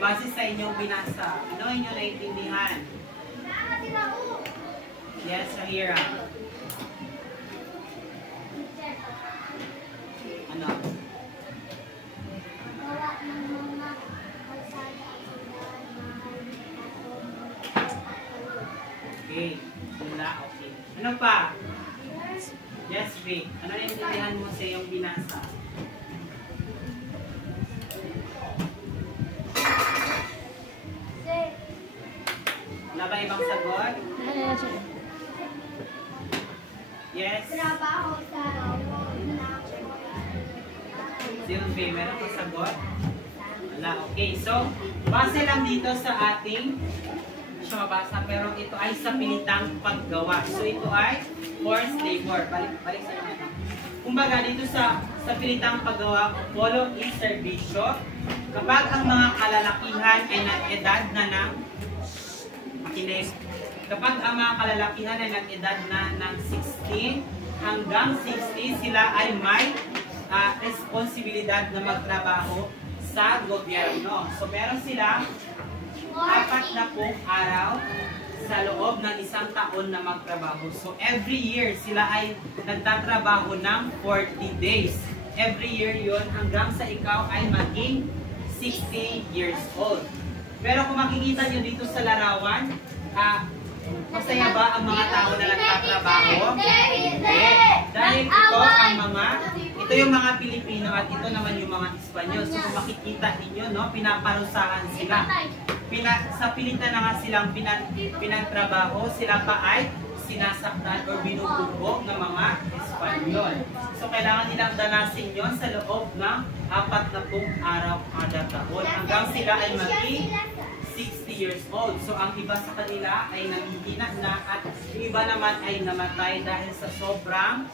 Base sa inyong binasa, ano inyong naintindihan? Yes, Sahira. Ano? Okay. Wala, okay. Ano pa? Yes, Vic. Ano naintindihan mo sa iyong binasa? Wala ba ibang sagot? Yes. Silvi, meron pa sagot? Wala, okay. So, base lang dito sa ating siya mabasa, pero ito ay sa pilitang paggawa. So ito ay forced labor. Balik sa inyo. Kumbaga dito sa pilitang paggawa, polo is serbisyo. Kapag ang mga kalalakihan ay nag-edad na ng makinig. Kapag ang mga kalalakihan ay nag-edad na ng 16 hanggang 60, sila ay may responsibilidad na magtrabaho sa gobyerno. So meron sila 40 araw sa loob ng isang taon na magtrabaho. So every year sila ay nagtatrabaho ng 40 days. Every year yun hanggang sa ikaw ay maging 60 years old. Pero kung makikita nyo dito sa larawan, masaya ba ang mga tao na nagtatrabaho? Hindi. Dahil ito yung mga Pilipino at ito naman yung mga Espanyol. So kung makikita ninyo, no, pinaparusahan sila. Sa pilitan na nga silang pinagtrabaho, sila pa ay sinasaktan o binubugbog ng mga Espanyol. So kailangan nilang danasin yon sa loob ng 40 araw kada taon hanggang sila ay maging 60 years old. So ang iba sa kanila ay nanghihina na at yung iba naman ay namatay dahil sa sobrang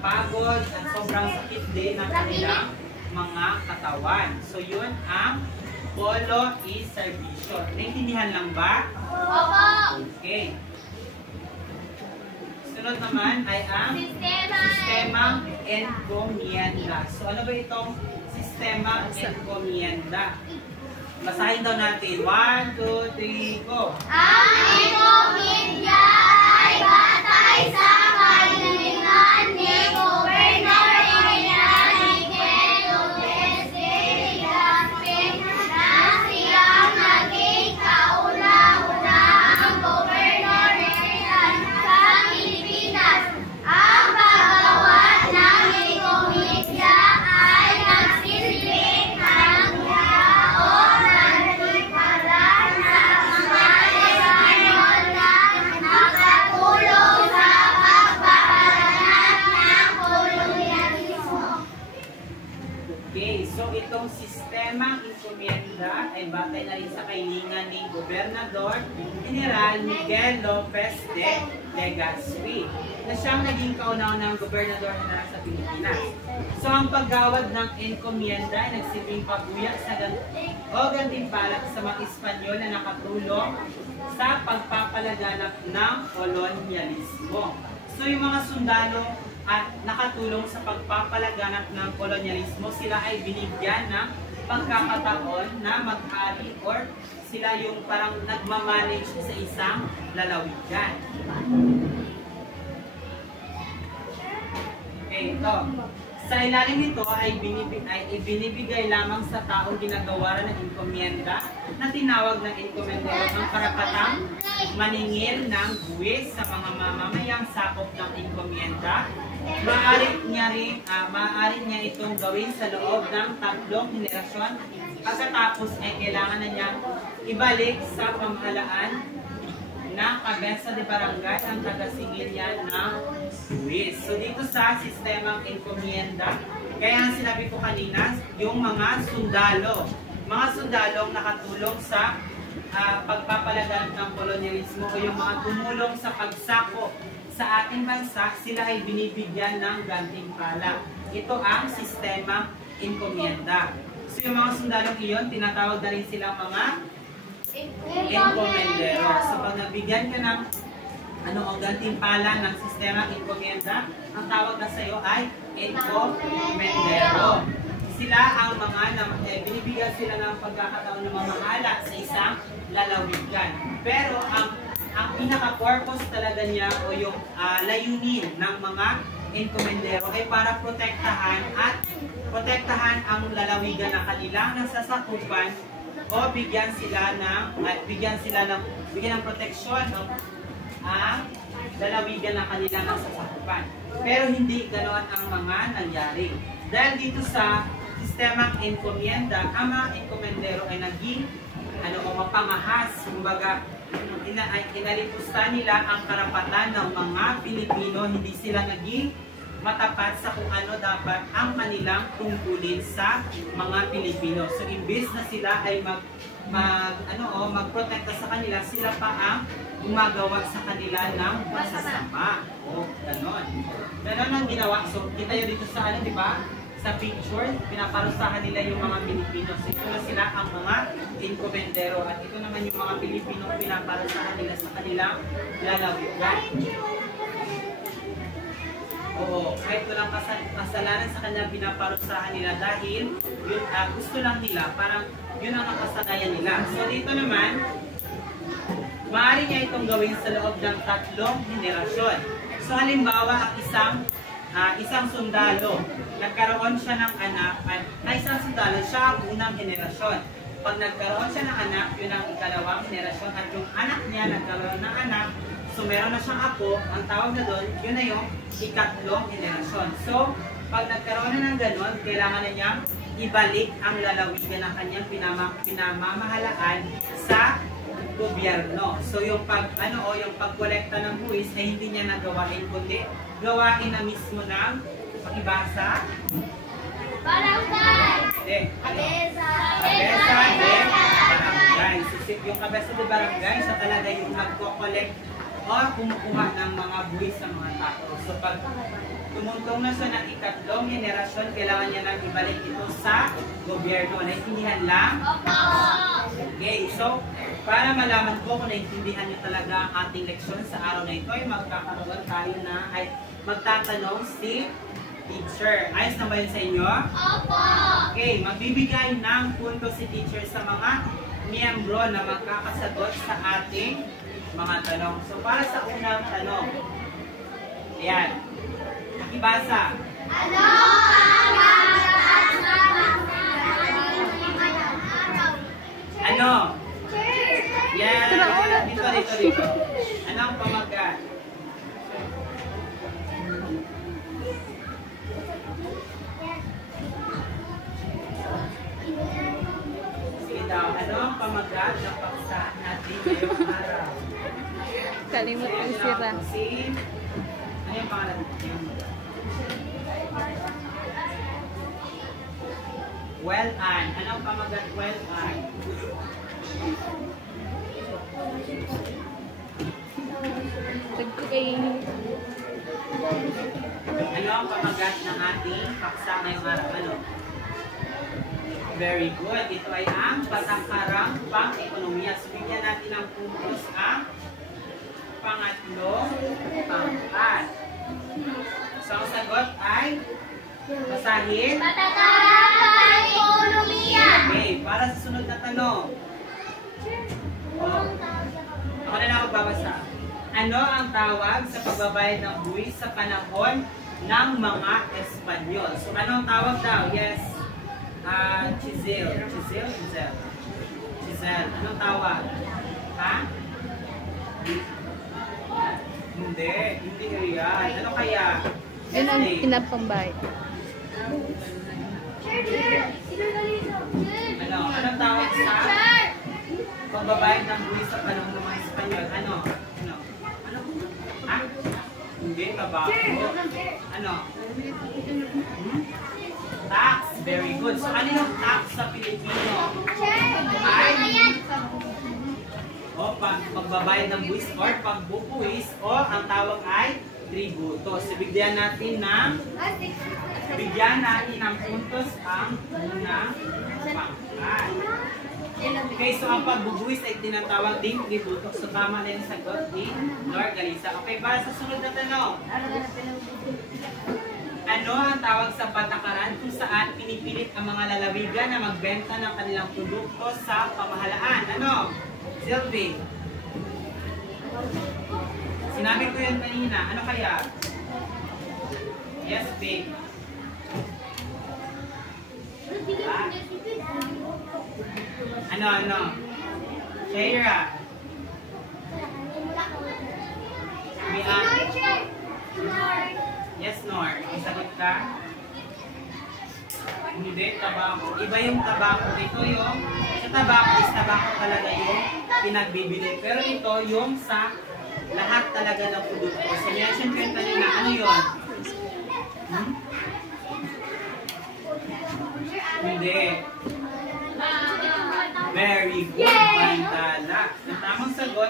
pagod at sobrang sakit din ng kanilang mga katawan. So yun ang polo is serbisyo. Naintindihan lang ba? Opo. Okay. Sunod naman ay ang sistemang encomienda. So ano ba itong sistemang encomienda? Basahin daw natin. 1, 2, 3, go! Ang encomienda ay batay sa kahilingan ni Gobernador Enrique Lopez de Legazpi na siyang naging kauna-unahang gobernador sa Pilipinas. Ang paggawa ng encomienda ay nagsisilbing hanggaon So itong sistemang encomienda ay batay na rin sa kahilingan ni Gobernador General Miguel Lopez de Legazpi na siyang naging kauna-unahang gobernador na sa Pilipinas. So ang paggawad ng encomienda ay nagsilbing pabuya sa gantimpala sa mga Espanyol na nakatulong sa pagpapalaganap ng kolonyalismo. So yung mga sundalo at nakatulong sa pagpapalaganap ng kolonyalismo, sila ay binigyan ng pagkakataon na mag-hari or sila yung parang nagmamanage sa isang lalawigan. Okay, ito. Sa ilalim nito ay ibinibigay lamang sa taong ginagawaran ng encomienda na tinawag na encomendero ang karapatang maningil ng buwis sa mga mamamayang sakop ng encomienda. Maaari niya itong gawin sa loob ng 3 henerasyon. Pagkatapos ay kailangan na niyang ibalik sa pamahalaan na kabesa de barangay ang taga-singil niya ng buwis. So dito sa sistemang encomienda, kaya sinabi ko kanina, yung mga sundalong nakatulong sa pagpapalaganap ng kolonyalismo o yung mga tumulong sa pagsako sa ating bansa, sila ay binibigyan ng gantimpala. Ito ang sistema encomienda. So yung mga sundalong iyon, tinatawag na rin silang mga encomendero. So pag nabigyan ka ng gantimpala ng sistema encomienda, ang tawag na sa iyo ay encomendero. Sila ang binibigyan sila ng pagkakataon na mamahala sa isang lalawigan. Pero ang pinaka-purpose talaga niya o yung layunin ng mga encomendero ay para protektahan ang lalawigan na kanilang nasasakupan o bigyan ng proteksyon ang lalawigan na kanilang nasasakupan. Pero hindi ganoon ang mga nangyari. Dahil dito sa sistemang encomienda, ang mga encomendero ay naging mapangahas, kumbaga inalipusta nila ang karapatan ng mga Pilipino, hindi sila naging matapat sa kung ano dapat ang kanilang tungkulin sa mga Pilipino. So imbes na sila ay magprotekta sa kanila, sila pa ang gumagawa sa kanila ng masasama. O, ganon. Ganon ang ginawa. So, kita nyo dito sa di ba? Sa picture, pinaparusahan nila yung mga Pilipino. So, ito na sila ang mga encomendero. At ito naman yung mga Pilipino pinaparusahan nila sa kanilang lalawigan. Oo, kahit walang kasalanan sa kanya pinaparusahan nila dahil yun, gusto lang nila, parang yun ang nakasanayan nila. So dito naman, maaari niya itong gawin sa loob ng 3 henerasyon. So halimbawa, ang isang sundalo, nagkaroon siya ng anak, isang sundalo, siya ang unang henerasyon. Pag nagkaroon siya ng anak, yun ang ikalawang henerasyon. At yung anak niya nagkaroon ng anak, so meron na siyang apo, ang tawag na doon, yun na yung ikatlong henerasyon. So, pag nagkaroon na ng ganon, kailangan na niyang ibalik ang lalawigan ng kanyang pinamamahalaan sa gobyerno. So, yung yung pagkolekta ng buwis ay hindi niya nagawain, kundi gawain na mismo ng pakibasa. Barangay! Kabesa de barangay. Yung kabesa de barangay, siya talaga yung nagko-collect o kumukuha ng mga buwis sa mga tao. So pag tumuntong na siya ng ikatlong henerasyon, kailangan niya nang ibalik ito sa gobyerno. Naintindihan lang? Opo! Okay, so para malaman ko kung naintindihan niyo talaga ang ating leksyon sa araw na ito, ay magkakaroon tayo na ay magtatanong si teacher. Ayos na ba yun sa inyo? Opo! Okay, magbibigay ng punto si teacher sa mga miyembro na magkakasagot sa ating mga tanong. So, para sa unang tanong, ayan, ibasa. Ano ang araw? Ano? Yan, dito. Anong pamagat? Sige daw, ano ang pamagat ng paksa natin ngayong araw? Kalimutan sira. Ano yung pangalan? Well-an. Anong pamagat well-an? Ano ang pamagat ng ating paksa ngayong araw? Ano? Very good. Ito ay ang patakarang pang-ekonomiya. So, bigyan natin ng puntos ang pangatlong pangkat. So, ang sagot ay basahin. Patakarang pang-ekonomiya. Okay, para sa sunod na tanong. Ako na lang magbabasa. Ano ang tawag sa pagbabayad ng buwis sa panahon ng mga Espanyol? So, anong tawag daw? Yes. Chisel. Anong tawag? Ha? Hindi yan. Ano kaya? Yun ang pinapambayad. Anong tawag sa pagbabayad ng buwis sa panahon ng mga Espanyol? Ano? Ha? Hindi, tabako. Ano? Tax. Very good. So, ano yung tax sa Pilipino? Ay? O, pagbabayad ng buwis or pagbubuwis o ang tawag ay tributo. So, bigyan natin ng puntos ang unang pangkat. Okay, so ang pagbubuwis ay tinatawag ding tributo. So, tama na yung sagot ni Lord Galisa. Okay, para sa sunod na tanong. Ano ang tawag sa patakaran kung saan pinipilit ang mga lalawigan na magbenta ng kanilang produkto sa pamahalaan? Ano? Sylvie? Sinabi ko yun kanina. Ano kaya? Yes, babe. Ano? Shaira? Yes, Nor. Isagot ka? Hindi, tabako. Iba yung tabako. Ito yung, sa tabako is tabako talaga yung pinagbibili. Pero ito yung sa lahat talaga ng produkto. So, mention ko yung kanina. Ano yun? Hindi. Very good, Bandala. Ang tamang sagot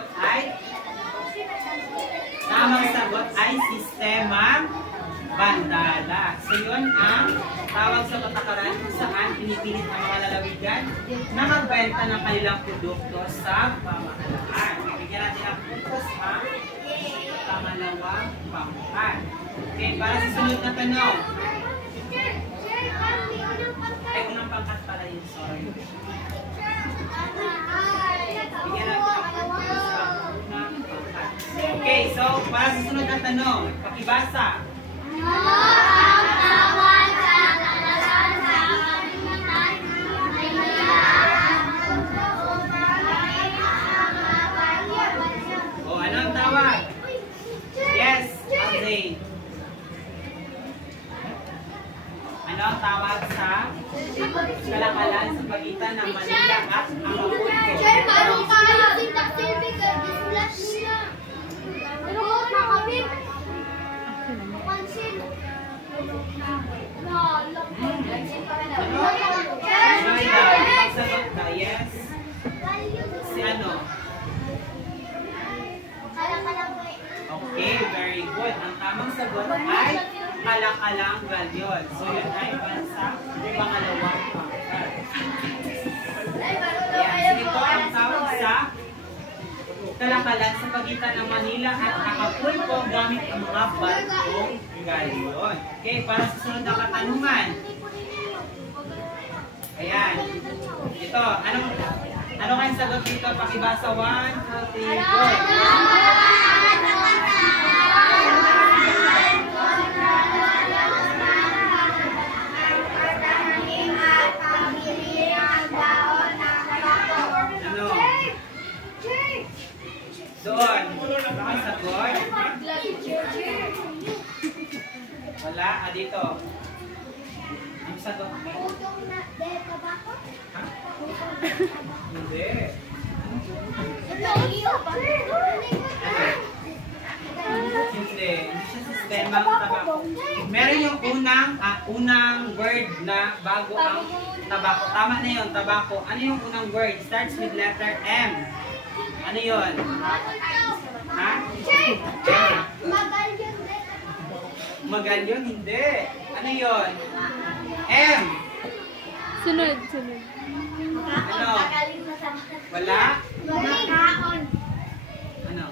ay sistema Bandala. So yun ang tawag sa patakaran kung saan pinipilit ang mga lalawigan na magbenta ng kanilang produkto sa pamahalaan. Bigyan natin ang puntos ang pangalawang pangkat. Okay, para sa sunod na tanong. Ay, unang pangkat pala yun, sorry. Bigyan natin ang puntos ang unang pangkat. Okay, so para sa sunod na tanong, pakibasa. O, ano ang tawag? Yes, Alzay. Ano ang tawag sa kalakalan sa pagitan ng Manila at Acapulco? Sagot na, yes. Si ano? Okay, very good. Ang tamang sagot ay kalakalang galyon. So yun ay para sa pangalawang pangkat. Yan. Ito ang tawag sa kalakalan sa pagitan ng Manila at Acapulco gamit ang mga barkong galyon. Okay, para sa sunod na katanungan. Ayan. Ito, ano kayong sagot dito? Pakibasa 1, 2, 3, go! Ano? Doon. Ano ang sagot? Wala. Dito. Ang sagot mo? Ha? Hindi. Hindi. Hindi siya sistemang tabako. Meron yung unang word na bago ang tabako. Tama na yun, tabako. Ano yung unang word? Starts with letter M. Ano yun? Ha? Magalyon? Hindi. Ano yun? M. Sunod. Ano? Wala? Ano?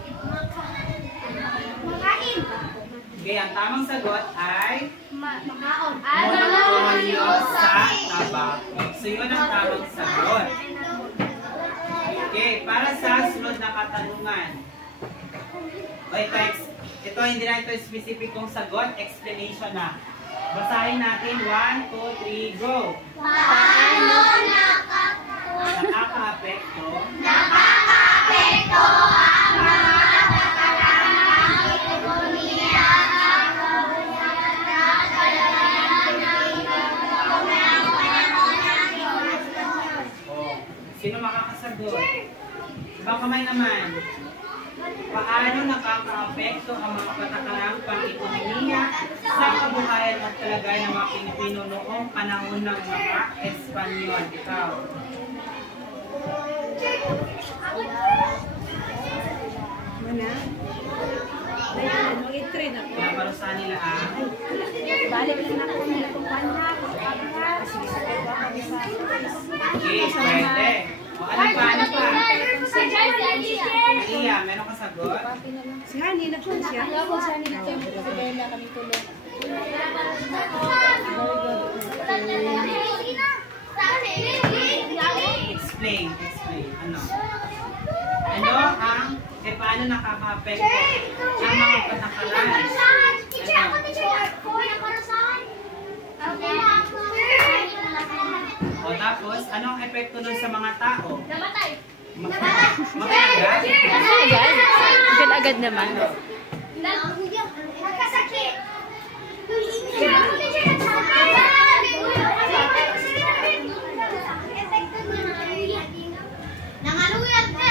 Okay, ang tamang sagot ay monopolyo sa tabako. So yun ang tamang sagot. Okay, para sa sunod na katanungan. Wait, ito hindi na ito specific kong sagot, explanation na. Basahin natin, 1, 2, 3, go! Paano nakaka-apekto ang mga patakaran ng ekonomiya at kabuhayan na kalalaman ng Oh, sino makakasagot? Ibang kamay naman. Paano nakaka-apekto ang mga patakarang pang-ekonomiya sa kabuhayan at kalagayan ng mga Pilipino noong panahon ng mga Espanyol? Ikaw. Pinaparusahan nila ang okay, pwede. O, ano pa? Iya, meron ka sagot? Si Hani, nagpunta siya. Explain. Ano? Paano nakaka-apekto ang mga patakaran? O tapos, anong epekto nun sa mga tao? Mag-agad? Agad naman. Nagkasakit. Nangaluyag ka.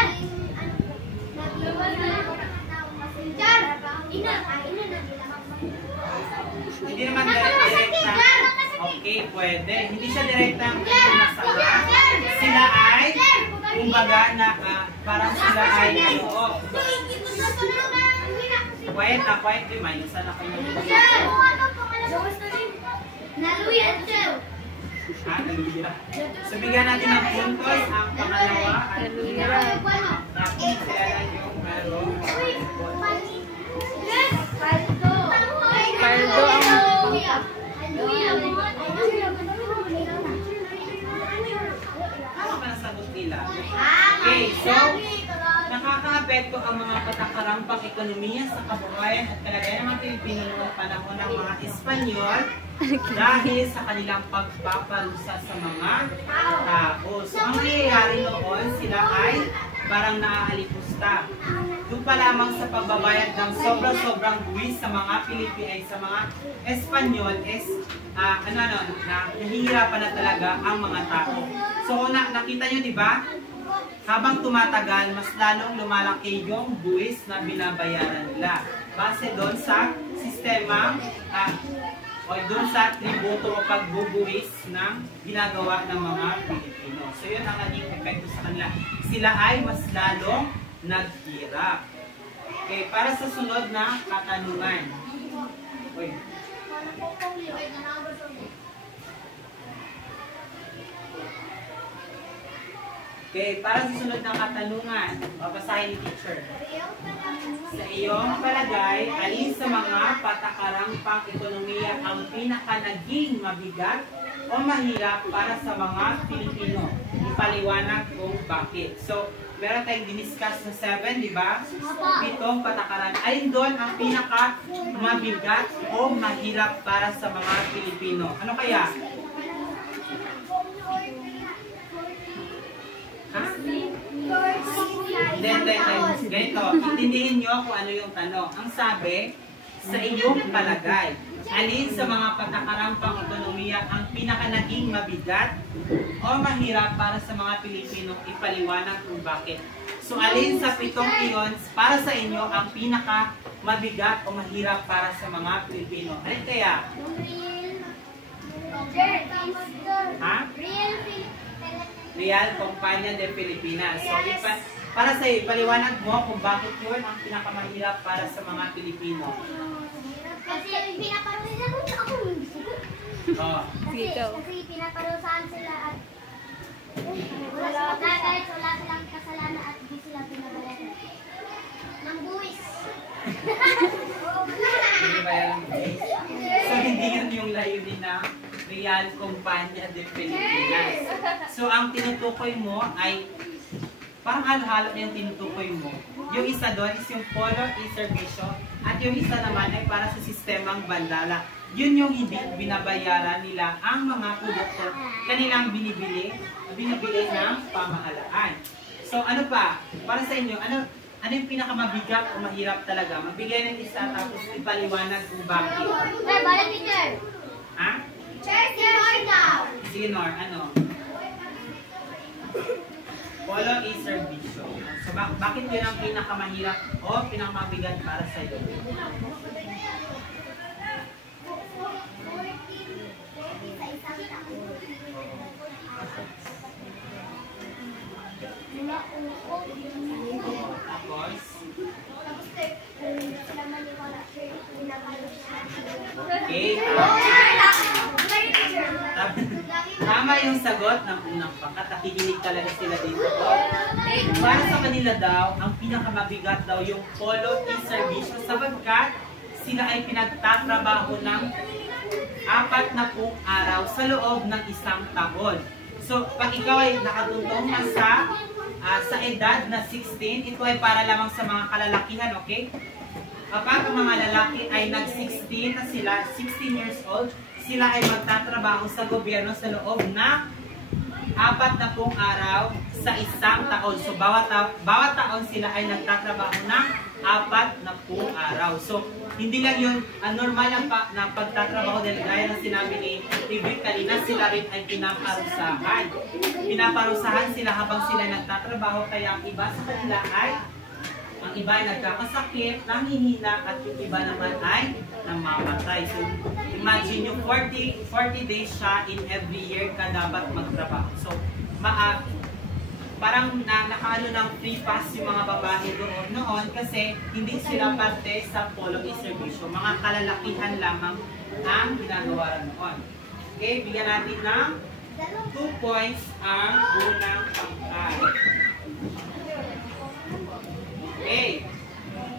Jar, ina na. Hindi naman direkta. Okay, pwede. Hindi siya direkta ang masama. Sila ay, kumbaga na, parang sila ay, quiet na, quiet. Minusan na kayo. Naluya, Joe. Ha? Naluya. So, bigyan natin ng puntos. Ang pangalawa ay tapos sila lang yung meron. Pardo ang Ano ba nasagot nila? Okay, so, nakakaapekto ang mga patakaramang ekonomiya sa kabuhayan at kalagayan ng mga Pilipino noong panahon ng mga Espanyol dahil sa kanilang pagpaparusa sa mga tao. So, ang nangyayari noon, sila ay parang naalipusta. Doon pa lamang sa pagbabayad ng sobrang buwis sa mga Pilipino, sa mga Espanyol, nahihirapan na talaga ang mga tao. So, nakita nyo, di ba? Habang tumatagal, mas lalong lumalaki yung buwis na binabayaran nila. Base doon sa sistema o doon sa tributo o pagbubuwis ng ginagawa ng mga Pilipino. So yun ang naging epekto sa kanila. Sila ay mas lalong naghirap. Okay, para sa sunod na katanungan. Uy. Okay, para sa sunod na katanungan, babasahin ni teacher. Sa iyong palagay, alin sa mga patakarang pang-ekonomiya ang pinaka-naging mabigat o mahirap para sa mga Pilipino? Ipaliwanag kung bakit. So, meron tayong diniscuss na 7, di ba? 7 patakaran. Alin doon ang pinaka-mabigat o mahirap para sa mga Pilipino? Ano kaya? Ha? Ganito, intindihin nyo kung ano yung tanong. Ang sabi, sa iyong palagay, alin sa mga patakarang pang-ekonomiya ang pinaka-naging mabigat o mahirap para sa mga Pilipino? Ipaliwanag kung bakit. So, alin sa 7 iyon para sa inyo ang pinaka-mabigat o mahirap para sa mga Pilipino? Alin kaya? Ha? Real Compania de Pilipinas. So, para sa iyo, ipaliwanag mo kung bakit yun ang pinakamahirap para sa mga Pilipino. Kasi pinaparusahan ako. Kasi pinaparusahan sila at wala silang kasalanan at di sila pinabayaran. Ng buwis. So, hindi yun yung layunin ng Real Compania de Pilipinas. So, ang tinutukoy mo ay parang halo-halo na yung tinutukoy mo. Yung isa doon is yung polo e-servisyo at yung isa naman ay para sa sistemang bandala. Yun yung hindi binabayaran nila ang mga produkto kanilang binibili ng pamahalaan. So, ano pa? Para sa inyo, ano yung pinakamabigat o mahirap talaga? Magbigay ng isa tapos ipaliwanag kung bakit. Teacher! Ha? Teacher, daw! Sige, Nor, ano? Polo e-servisyo. So, bakit yun ang pinakamahirap o pinakamabigat para sa iyo? Tapos? Okay. Tama yung sagot ng unang pangkat. Nakikinig talaga sila dito. Para sa kanila daw, ang pinakamabigat daw yung polo e-servisyo sapagkat sila ay pinagtatrabaho ng 40 araw sa loob ng isang taon. So, pag ikaw ay nakatuntong na sa edad na 16, ito ay para lamang sa mga kalalakihan, okay? Kapag ang mga lalaki ay nag-16 na sila, 16 years old, sila ay magtatrabaho sa gobyerno sa loob na 40 araw sa isang taon. So, bawat taon sila ay nagtatrabaho ng 40 araw. So, hindi lang yun normal na pagtatrabaho dahil gaya ng sinabi ni David kanina, sila rin ay pinaparusahan. Pinaparusahan sila habang sila nagtatrabaho, kaya ang iba sa kanila ay Ang iba ay nagkakasakit, nanghihina, at yung iba naman ay namamatay. So, imagine yung 40 days siya in every year ka dapat magtrabaho. So, parang nakaano ng free pass yung mga babae noon kasi hindi sila parte sa polong iservisyo. Mga kalalakihan lamang ang ginagawa noon. Okay, bigyan natin ng 2 points ang unang pangkat. Okay.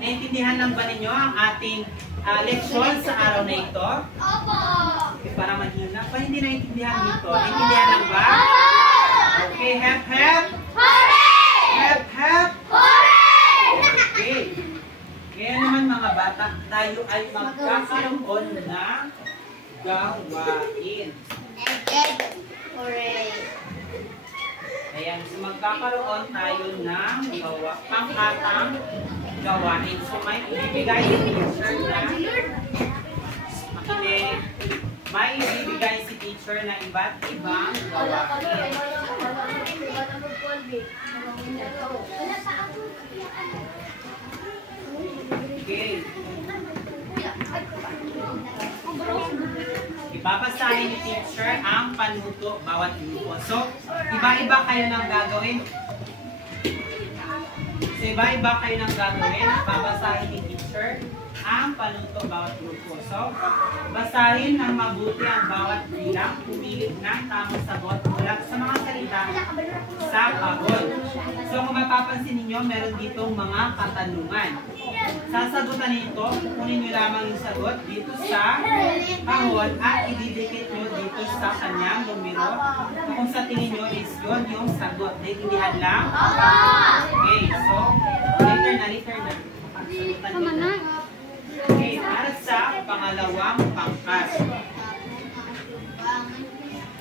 Naintindihan lang ba ninyo ang ating leksyon sa araw na ito? Opo! Okay, para mahina. Pa hindi naintindihan dito. Naintindihan lang ba? Okay, hep hep! Hooray! Hep hep! Hooray! Okay. Kaya naman mga bata, tayo ay magkakaroon ng gawain. Hooray! Ayan, so magkakaroon tayo ng pangkatang gawain. So may ibibigay si teacher na makinig. May ibibigay si teacher na iba't ibang gawain. Okay. Ibabasahin ni teacher ang panuto bawat grupo. So, iba-iba kayo ng gagawin. Babasahin ni teacher ang panuto bawat grupo. So, basahin ng mabuti ang bawat bilang, pumili ng tamang sagot mula sa mga salita sa pagod. So, kung mapapansin ninyo, meron ditong mga katanungan. Sasagutan nito, kukunin nyo lamang yung sagot dito sa kahon at ididikit nyo dito sa kanyang numero. Kung sa tingin nyo is yun yung sagot. Naintindihan lang? Okay, so later na. Sagutan nyo. Okay, para sa pangalawang pangkat.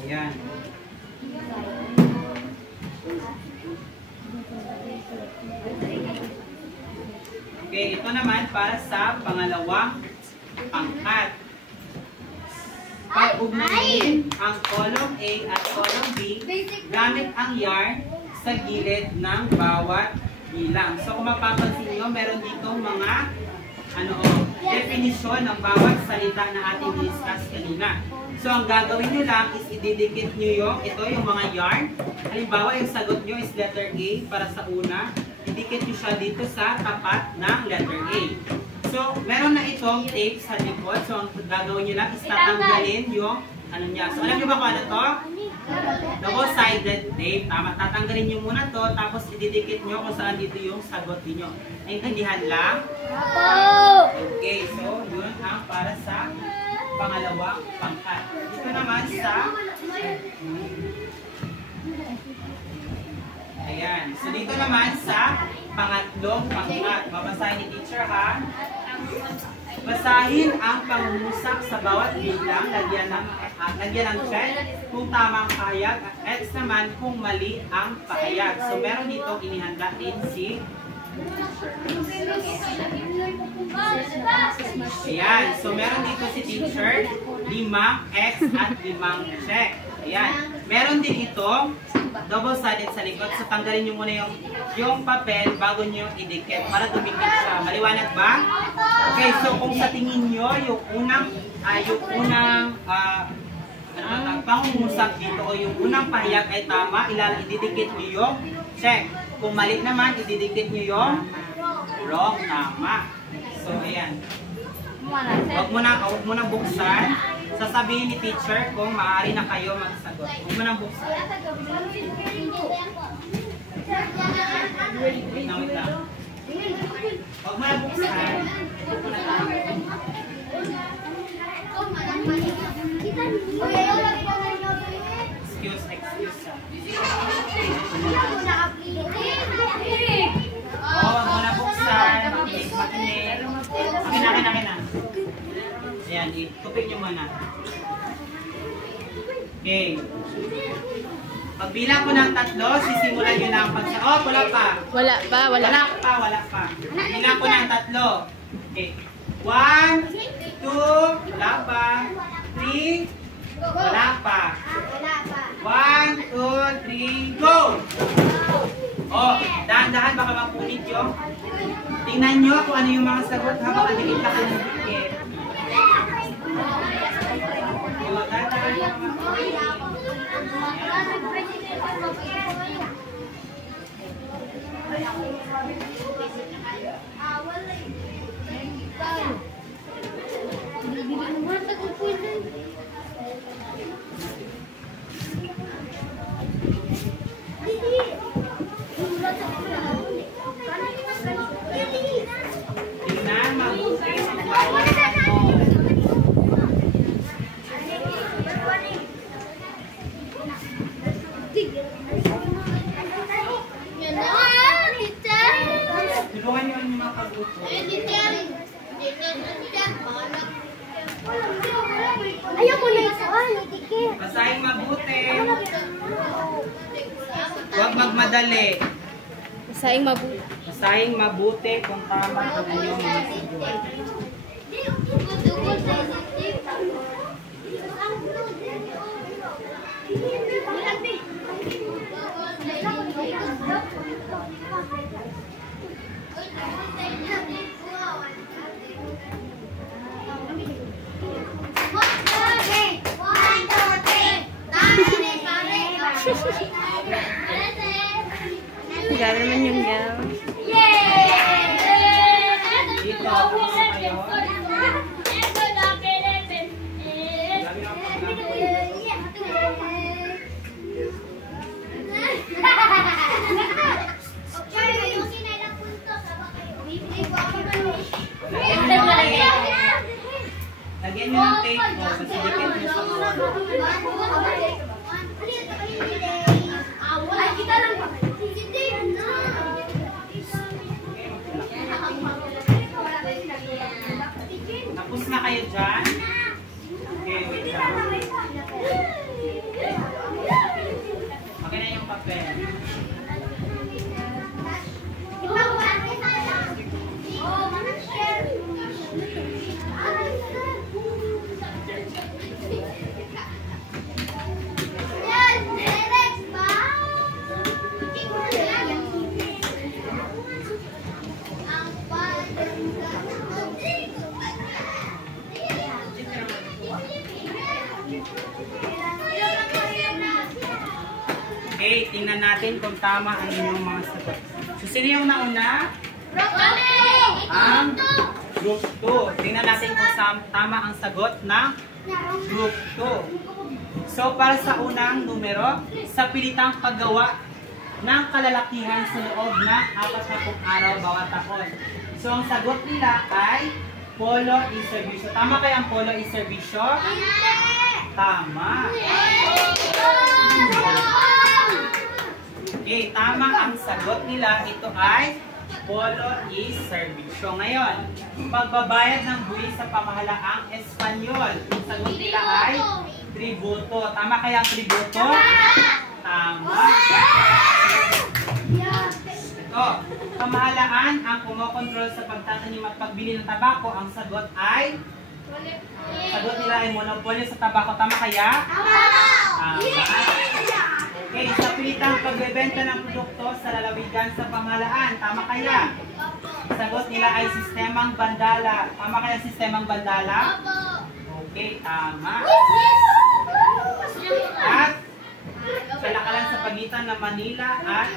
Ayan. Okay, ito naman para sa pangalawang pangkat. Pag-ugnayin ang column A at column B gamit ang yarn sa gilid ng bawat bilang. So kung mapapansin nyo, meron ditong mga definition ng bawat salita na ating discuss kanina. So ang gagawin nyo lang is ididikit nyo yung mga yarn. Halimbawa, yung sagot nyo is letter A para sa una. Idikit nyo siya dito sa tapat ng letter A. So, meron na itong tape sa likod. So, ang gagawin nyo lang is tatanggalin yung niya. So, alam nyo ba kung ano to? Double-sided tape. Tama. Tatanggalin nyo muna to, tapos ididikit nyo kung saan dito yung sagot niyo. Naintindihan lang? Okay. So, yun ang para sa pangalawang pangkat. Dito naman sa ayan. So, dito naman sa pangatlong pangkat. Babasahin ni teacher, ha? Basahin ang pangungusap sa bawat bilang. Lagyan ng check kung tamang pahayag. X naman kung mali ang pahayag. So, meron dito inihanda din si ayan. So, meron dito si teacher 5 X at 5 check. Ayan. Meron din ito double-sided sa likod. So, tanggalin nyo muna yung papel bago nyo idikit para dumikit siya. Maliwanag ba? Okay, so kung sa tingin nyo, yung unang pangungusap dito o yung unang pahayag ay tama, ididikit nyo yung check. Kung mali naman, ididikit nyo yung wrong, tama. So, ayan. Huwag mo na buksan. Sasabihin ni teacher kung maaari na kayo magsagot. Huwag mo na buksan. Wait lang. Huwag mo na buksan. Excuse. Huwag mo na buksan. Makinig. Akin. Ayan, itupik nyo muna. Okay. Pagbilang ko ng 3, sisimulan nyo na ang pagsa... Oh, wala pa. Wala pa. Bilang ko ng 3. Okay. 1, 2, wala pa. 3, wala pa. 1, 2, 3, go! Oh, dahan-dahan baka mapunit yung Tingnan nyo kung ano yung mga sagot habang adilit na kayo ng bukit. Tingnan, mabuti ang bawat ano. Tulungan nyo ang mga pag-upo. Ayoko na isa. Basahin mabuti. Huwag magmadali. Saing mabuti. Basahin mabuti kung tama ang inyong mga sagot. Gano'n naman yung gal. Dito, tapos na kayo. Dami ang pagkakas. Lagyan nyo ng tape mo, masigipin nyo sa mga. Tapos na kayo dyan? Okay, wait lang. Okay na yung papel. Okay, tingnan natin kung tama ang inyong mga sagot. So, sino yung nauna? Ang Group 2. Tingnan natin kung tama ang sagot ng Group 2. So, para sa unang numero, sa pilitang paggawa ng kalalakihan sa loob ng 40 araw bawat taon. So, ang sagot nila ay polo is servisyo. Tama kaya ang polo is servisyo? Tama. Okay, tama ang sagot nila. Ito ay polo is servisyo. Ngayon, pagbabayad ng buwis sa pamahalaang Espanyol. Ang sagot nila ay tributo. Tama kaya ang tributo? Tama. Ito, pamahalaan ang kumokontrol sa pagtatanim at pagbili ng tabako. Ang sagot ay nila ay monopolyo sa tabako. Tama kaya? Tama. Okay, sa pilitang pagbebenta ng produkto sa lalawigan sa pamahalaan. Tama kaya? Sagot nila ay sistemang bandala. Tama kaya sistemang bandala? Okay, tama. At kalakalan sa pagitan ng Manila at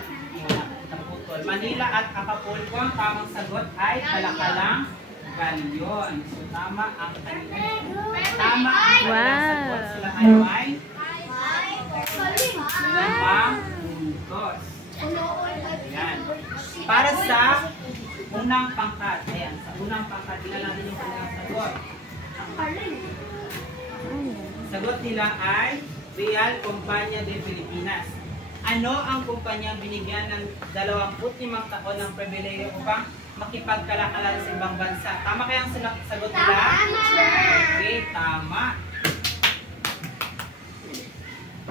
Manila at Acapulco. Ang tamang sagot ay kalakalang galyon. So, tama ang kanilang. Tama ang kanilang sagot. Sila ay may limang puntos. Ayan. Para sa unang pangkat. Ayan, sa unang pangkat, tingnan natin yung kanilang sagot. Sagot nila ay Real Compania de Pilipinas. Ano ang kumpanya binigyan ng 25 taon ng pribileyo upang makipagkalakalan sa ibang bansa? Tama kaya ang sagot nila? Okay, tama.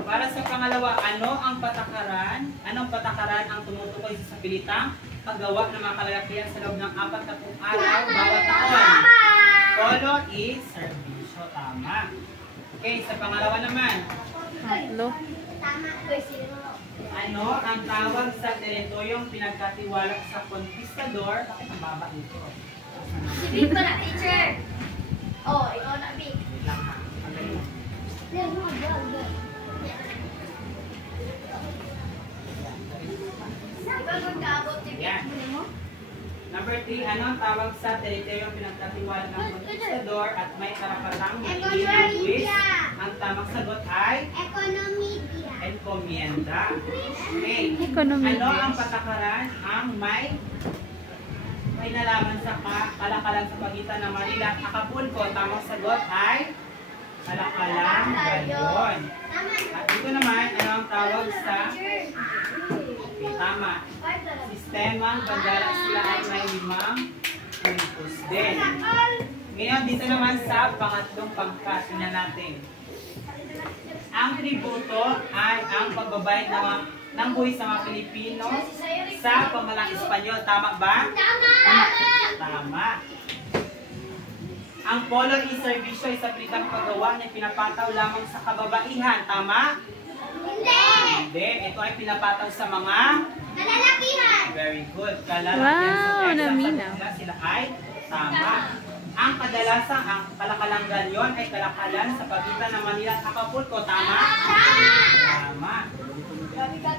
Para sa pangalawa, ano ang patakaran? Anong patakaran ang tumutukoy sa pilitang paggawa ng mga kalalakihan sa loob ng 40 araw bawat taon? Polo is servisyo. Tama. Okay, sa pangalawa naman. Tatlo. Ano ang tawag sa teritoryong pinagkatiwala sa conquistador? Bakit ang baba nito? Si Big pala, teacher. Oh, ikaw na, Big. Wait lang ha. Ikaw magkaabot si Big. Yan. Number 3, ano ang tawag sa teritoryong pinagkatiwala ng conquistador at may karapatang maili ng buwis? Ang tamang sagot ay Economidia. encomienda. Okay. Economidia. Ano ang patakaran ang may nalaman sa kalakalan sa pagitan ng Manila at Acapulco? Tamang sagot ay kalakalan gayon. At dito naman, ano ang tawag sa tama. Sistemang bandara, sila ay may 5 puntos din. Ngayon, dito naman sa pangatlong pangkat, tingnan natin. Ang tributo ay ang pagbabayad ng buwis sa mga Pilipino sa pamalang Espanyol. Tama ba? Tama. Ang polo e-servisyo ay sa pritang paggawa na pinapataw lamang sa kababaihan. Tama? Hindi. Ito ay pinapataw sa mga Kalalakihan. very good. Kalalakihan. Wow, So, naminaw. sila ay tama. Ang kadalasang ang kalakalan yon ay kalakalan sa pagitan ng Manila at Acapulco. Tama? Tama.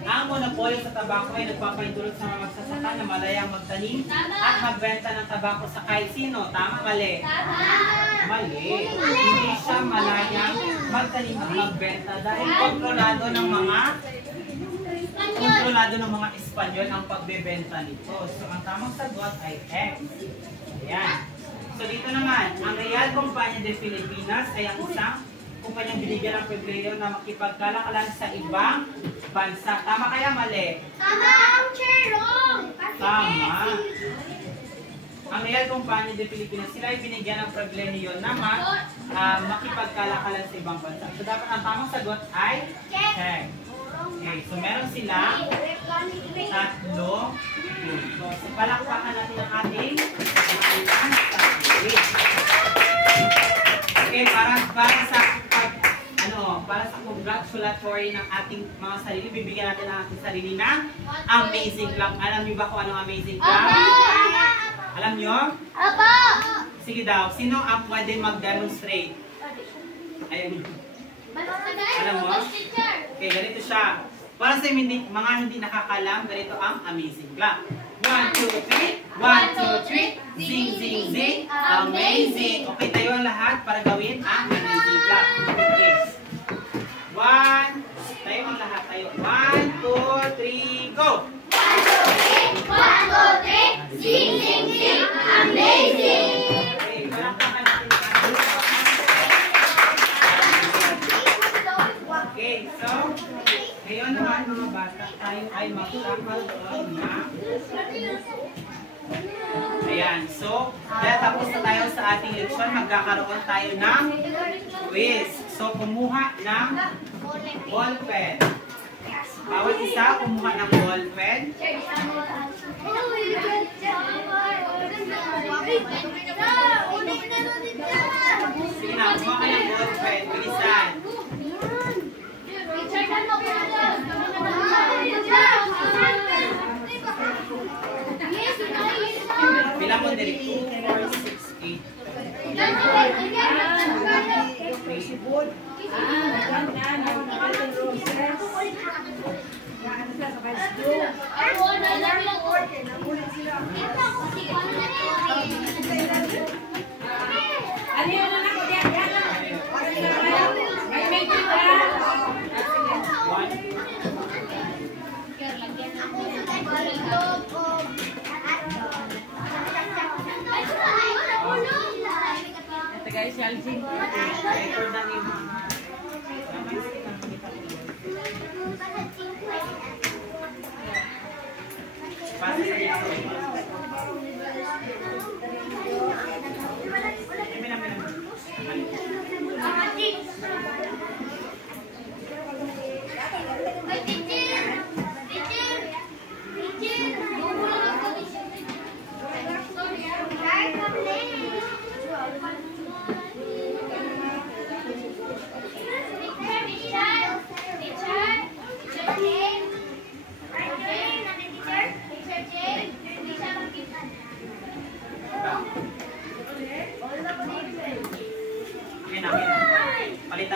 Ang monopolyo sa tabako ay nagpapaintulot sa mga magsasaka na malayang magtanim at magbenta ng tabako sa kahit sino. Tama, mali? Mali. Hindi siya malayang magtanim at magbenta dahil kontrolado ng mga Espanyol ang pagbebenta nito. So, ang tamang sagot ay X. Ayan. So, dito naman, ang Real Compania de Filipinas ay ang isang kumpanyang binigyan ng pribilehiyo na makipagkalakalan sa ibang bansa. Tama kaya mali? Tama ang cherong. Tama. Ang Real Compania de Filipinas, sila ay binigyan ng pribilehiyo na makipagkalakalan sa ibang bansa. So, dapat ang tamang sagot ay check. Okay, so meron sila 3 puntos. So, palakpakan natin ang ating okay, para sa congratulatory ng ating mga sarili, bibigyan natin ang ating sarili ng amazing clap. Alam niyo ba kung anong amazing clap? Alam niyo? Apo! Sige daw, sino ang pwede mag-demonstrate? Ayun. Alam mo? Okay, ganito siya. Para sa mga hindi nakakalam, ganito ang amazing clap. 1, 2, 3. 1, 2, 3. Zing, zing, zing. Amazing. Okay, tayo ang lahat para gawin ang amazing clap. Okay. 1. Tayo ang lahat. Tayo. 1, 2, 3, go! 1, 2, 3. Zing, zing, zing. Amazing! Okay, palakpakan natin ang ating okay, so, ngayon naman mga bata, tayo ay magkakaroon na. Ayan, so, dahil tapos na tayo sa ating leksyon, magkakaroon tayo ng quiz. So, kumuha ng ballpen. Bawat isa, kumuha ng ballpen. Sige na, kumuha ka ng ballpen. Bilisan. Bilang mo diri 2, 4, 6, 8. Guys, Alvin. Record na ni Mama. Pasa sa iyo.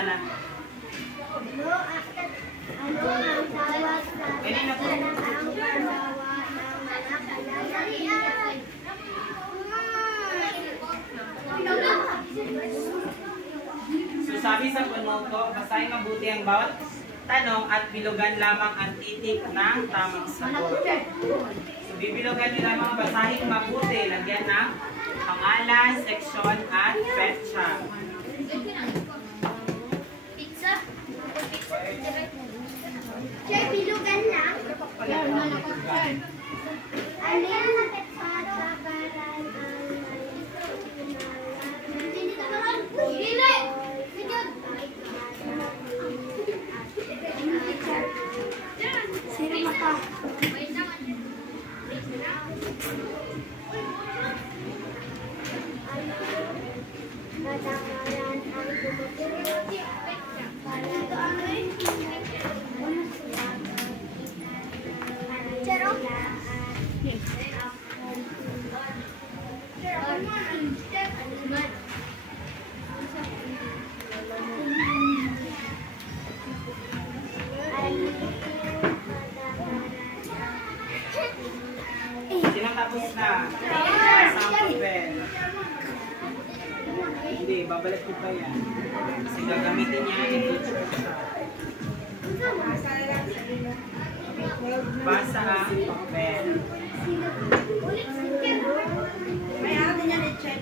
na. Ano ang tawag sa Kanina po. ang paggawa ng mga kalalalian? So sabi sa punuto, basahin mabuti ang bawat tanong at bilugan lamang ang titik ng tamang sagot. So bibilugan nyo lamang basahin mabuti, lagyan ng pangalan, seksyon at petsa. Pizza? Sir, bilugan lang. Ano yan? Patakaran ang Dili! Sino maka? Patakaran ang Chero? Sino tapos na? Sample pen. Hindi, babalik ko pa yan. Kasi gagamitin niya in future siya. Basa ang pen. May ano niya ni Chen.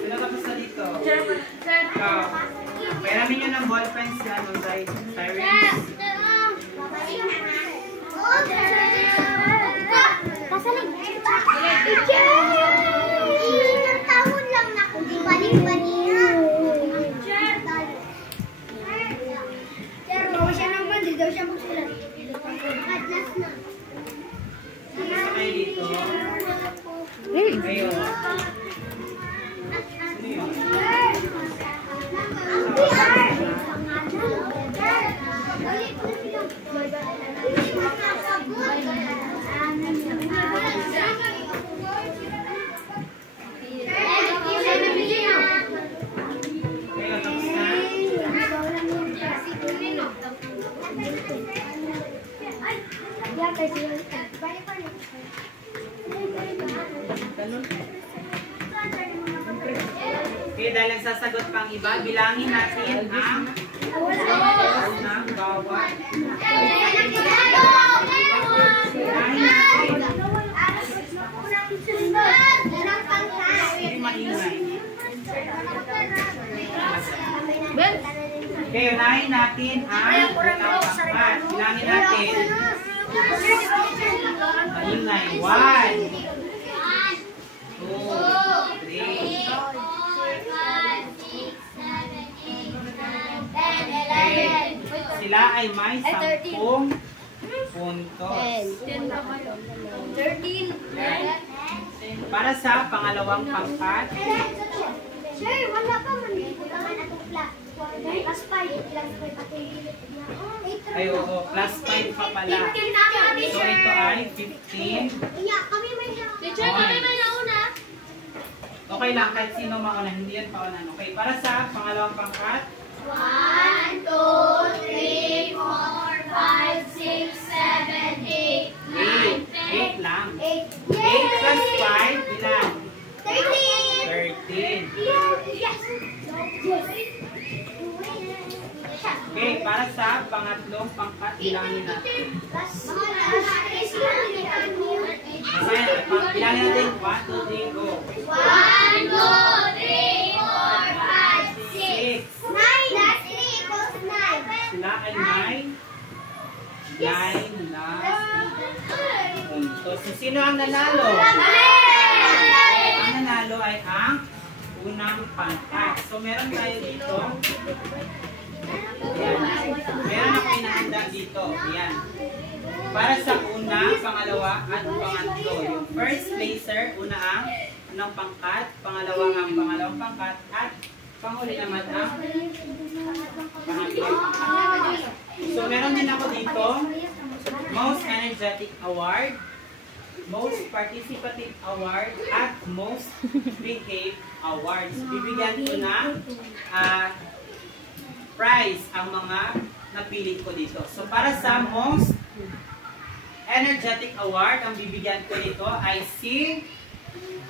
Sino tapos na dito? Ikaw. Peramin nyo ng ballpen si ano, Cyrus. Ilang taon lang na kung di balik-balihan. Sir, bawa siya naman, di daw siya magsulat. Atlas na. Isa kayo dito. Kayo. Sino yun? Kayo, tapos na? Okay, dahil nagsasagot pang iba, bilangin natin ang ng bawat. Bilangin natin. Hindi maingay. Okay, unahin natin ang unang pangkat. Bilangin natin. Maingay. 1, 2, 3. Sila ay may 10 puntos. 13. Para sa pangalawang pangkat, Sir, wala pa man dito naman atong plus 5. Plus 5 pati. ay oo, plus 5 pa pala. So ito ay 15. Iya, kami may Teacher, kami may nauna. Okay lang, kahit sino mauna, hindi yan paunan. Okay, para sa pangalawang pangkat, 1, 2, 3, 4, 5, 6, 7, 8, 8 lang. 8. 8 plus 5, ilan? 13. 13. Yes. Okay, para sa pangatlong pangkat, bilangin natin. Bilangin natin, 1, 2, 3, go. 1, 2, 3, 4, 5, 6. 9. Plus 3 equals 9. Sila ay may 9 na puntos. So, sino ang nanalo? Ang nanalo ay ang unang pangkat. So, meron tayo dito. Ayan. Meron ako pinahanda dito. Ayan. Para sa una, pangalawa, at pangatlo. Yung first placer, una ang unang pangkat, pangalawa ang pangalawang pangkat, at panghuli naman ang pangatlong pangkat. So, meron din ako dito, Most Energetic Award. Most Participative Award at Most Behave Awards. Bibigyan ko ng prize ang mga napili ko dito. So para sa Most Energetic Award, ang bibigyan ko dito ay si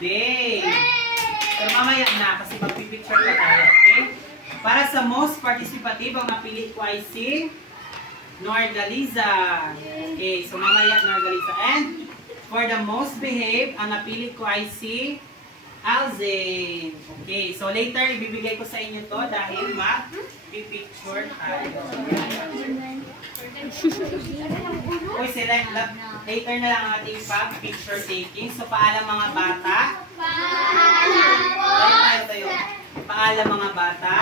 Dave. Pero mamaya na kasi magpipicture pa tayo. Okay? Para sa Most Participative, ang napili ko ay si Norgaliza. Okay, so mamaya Norgaliza. And for the Most Behave, ang napili ko ay si Alzen. Okay, so later ibibigay ko sa inyo to dahil mag-picture tayo. Uy, sila, later na lang ang ating picture taking. So paalam mga bata. Paalam po. Tayo. Paalam mga bata.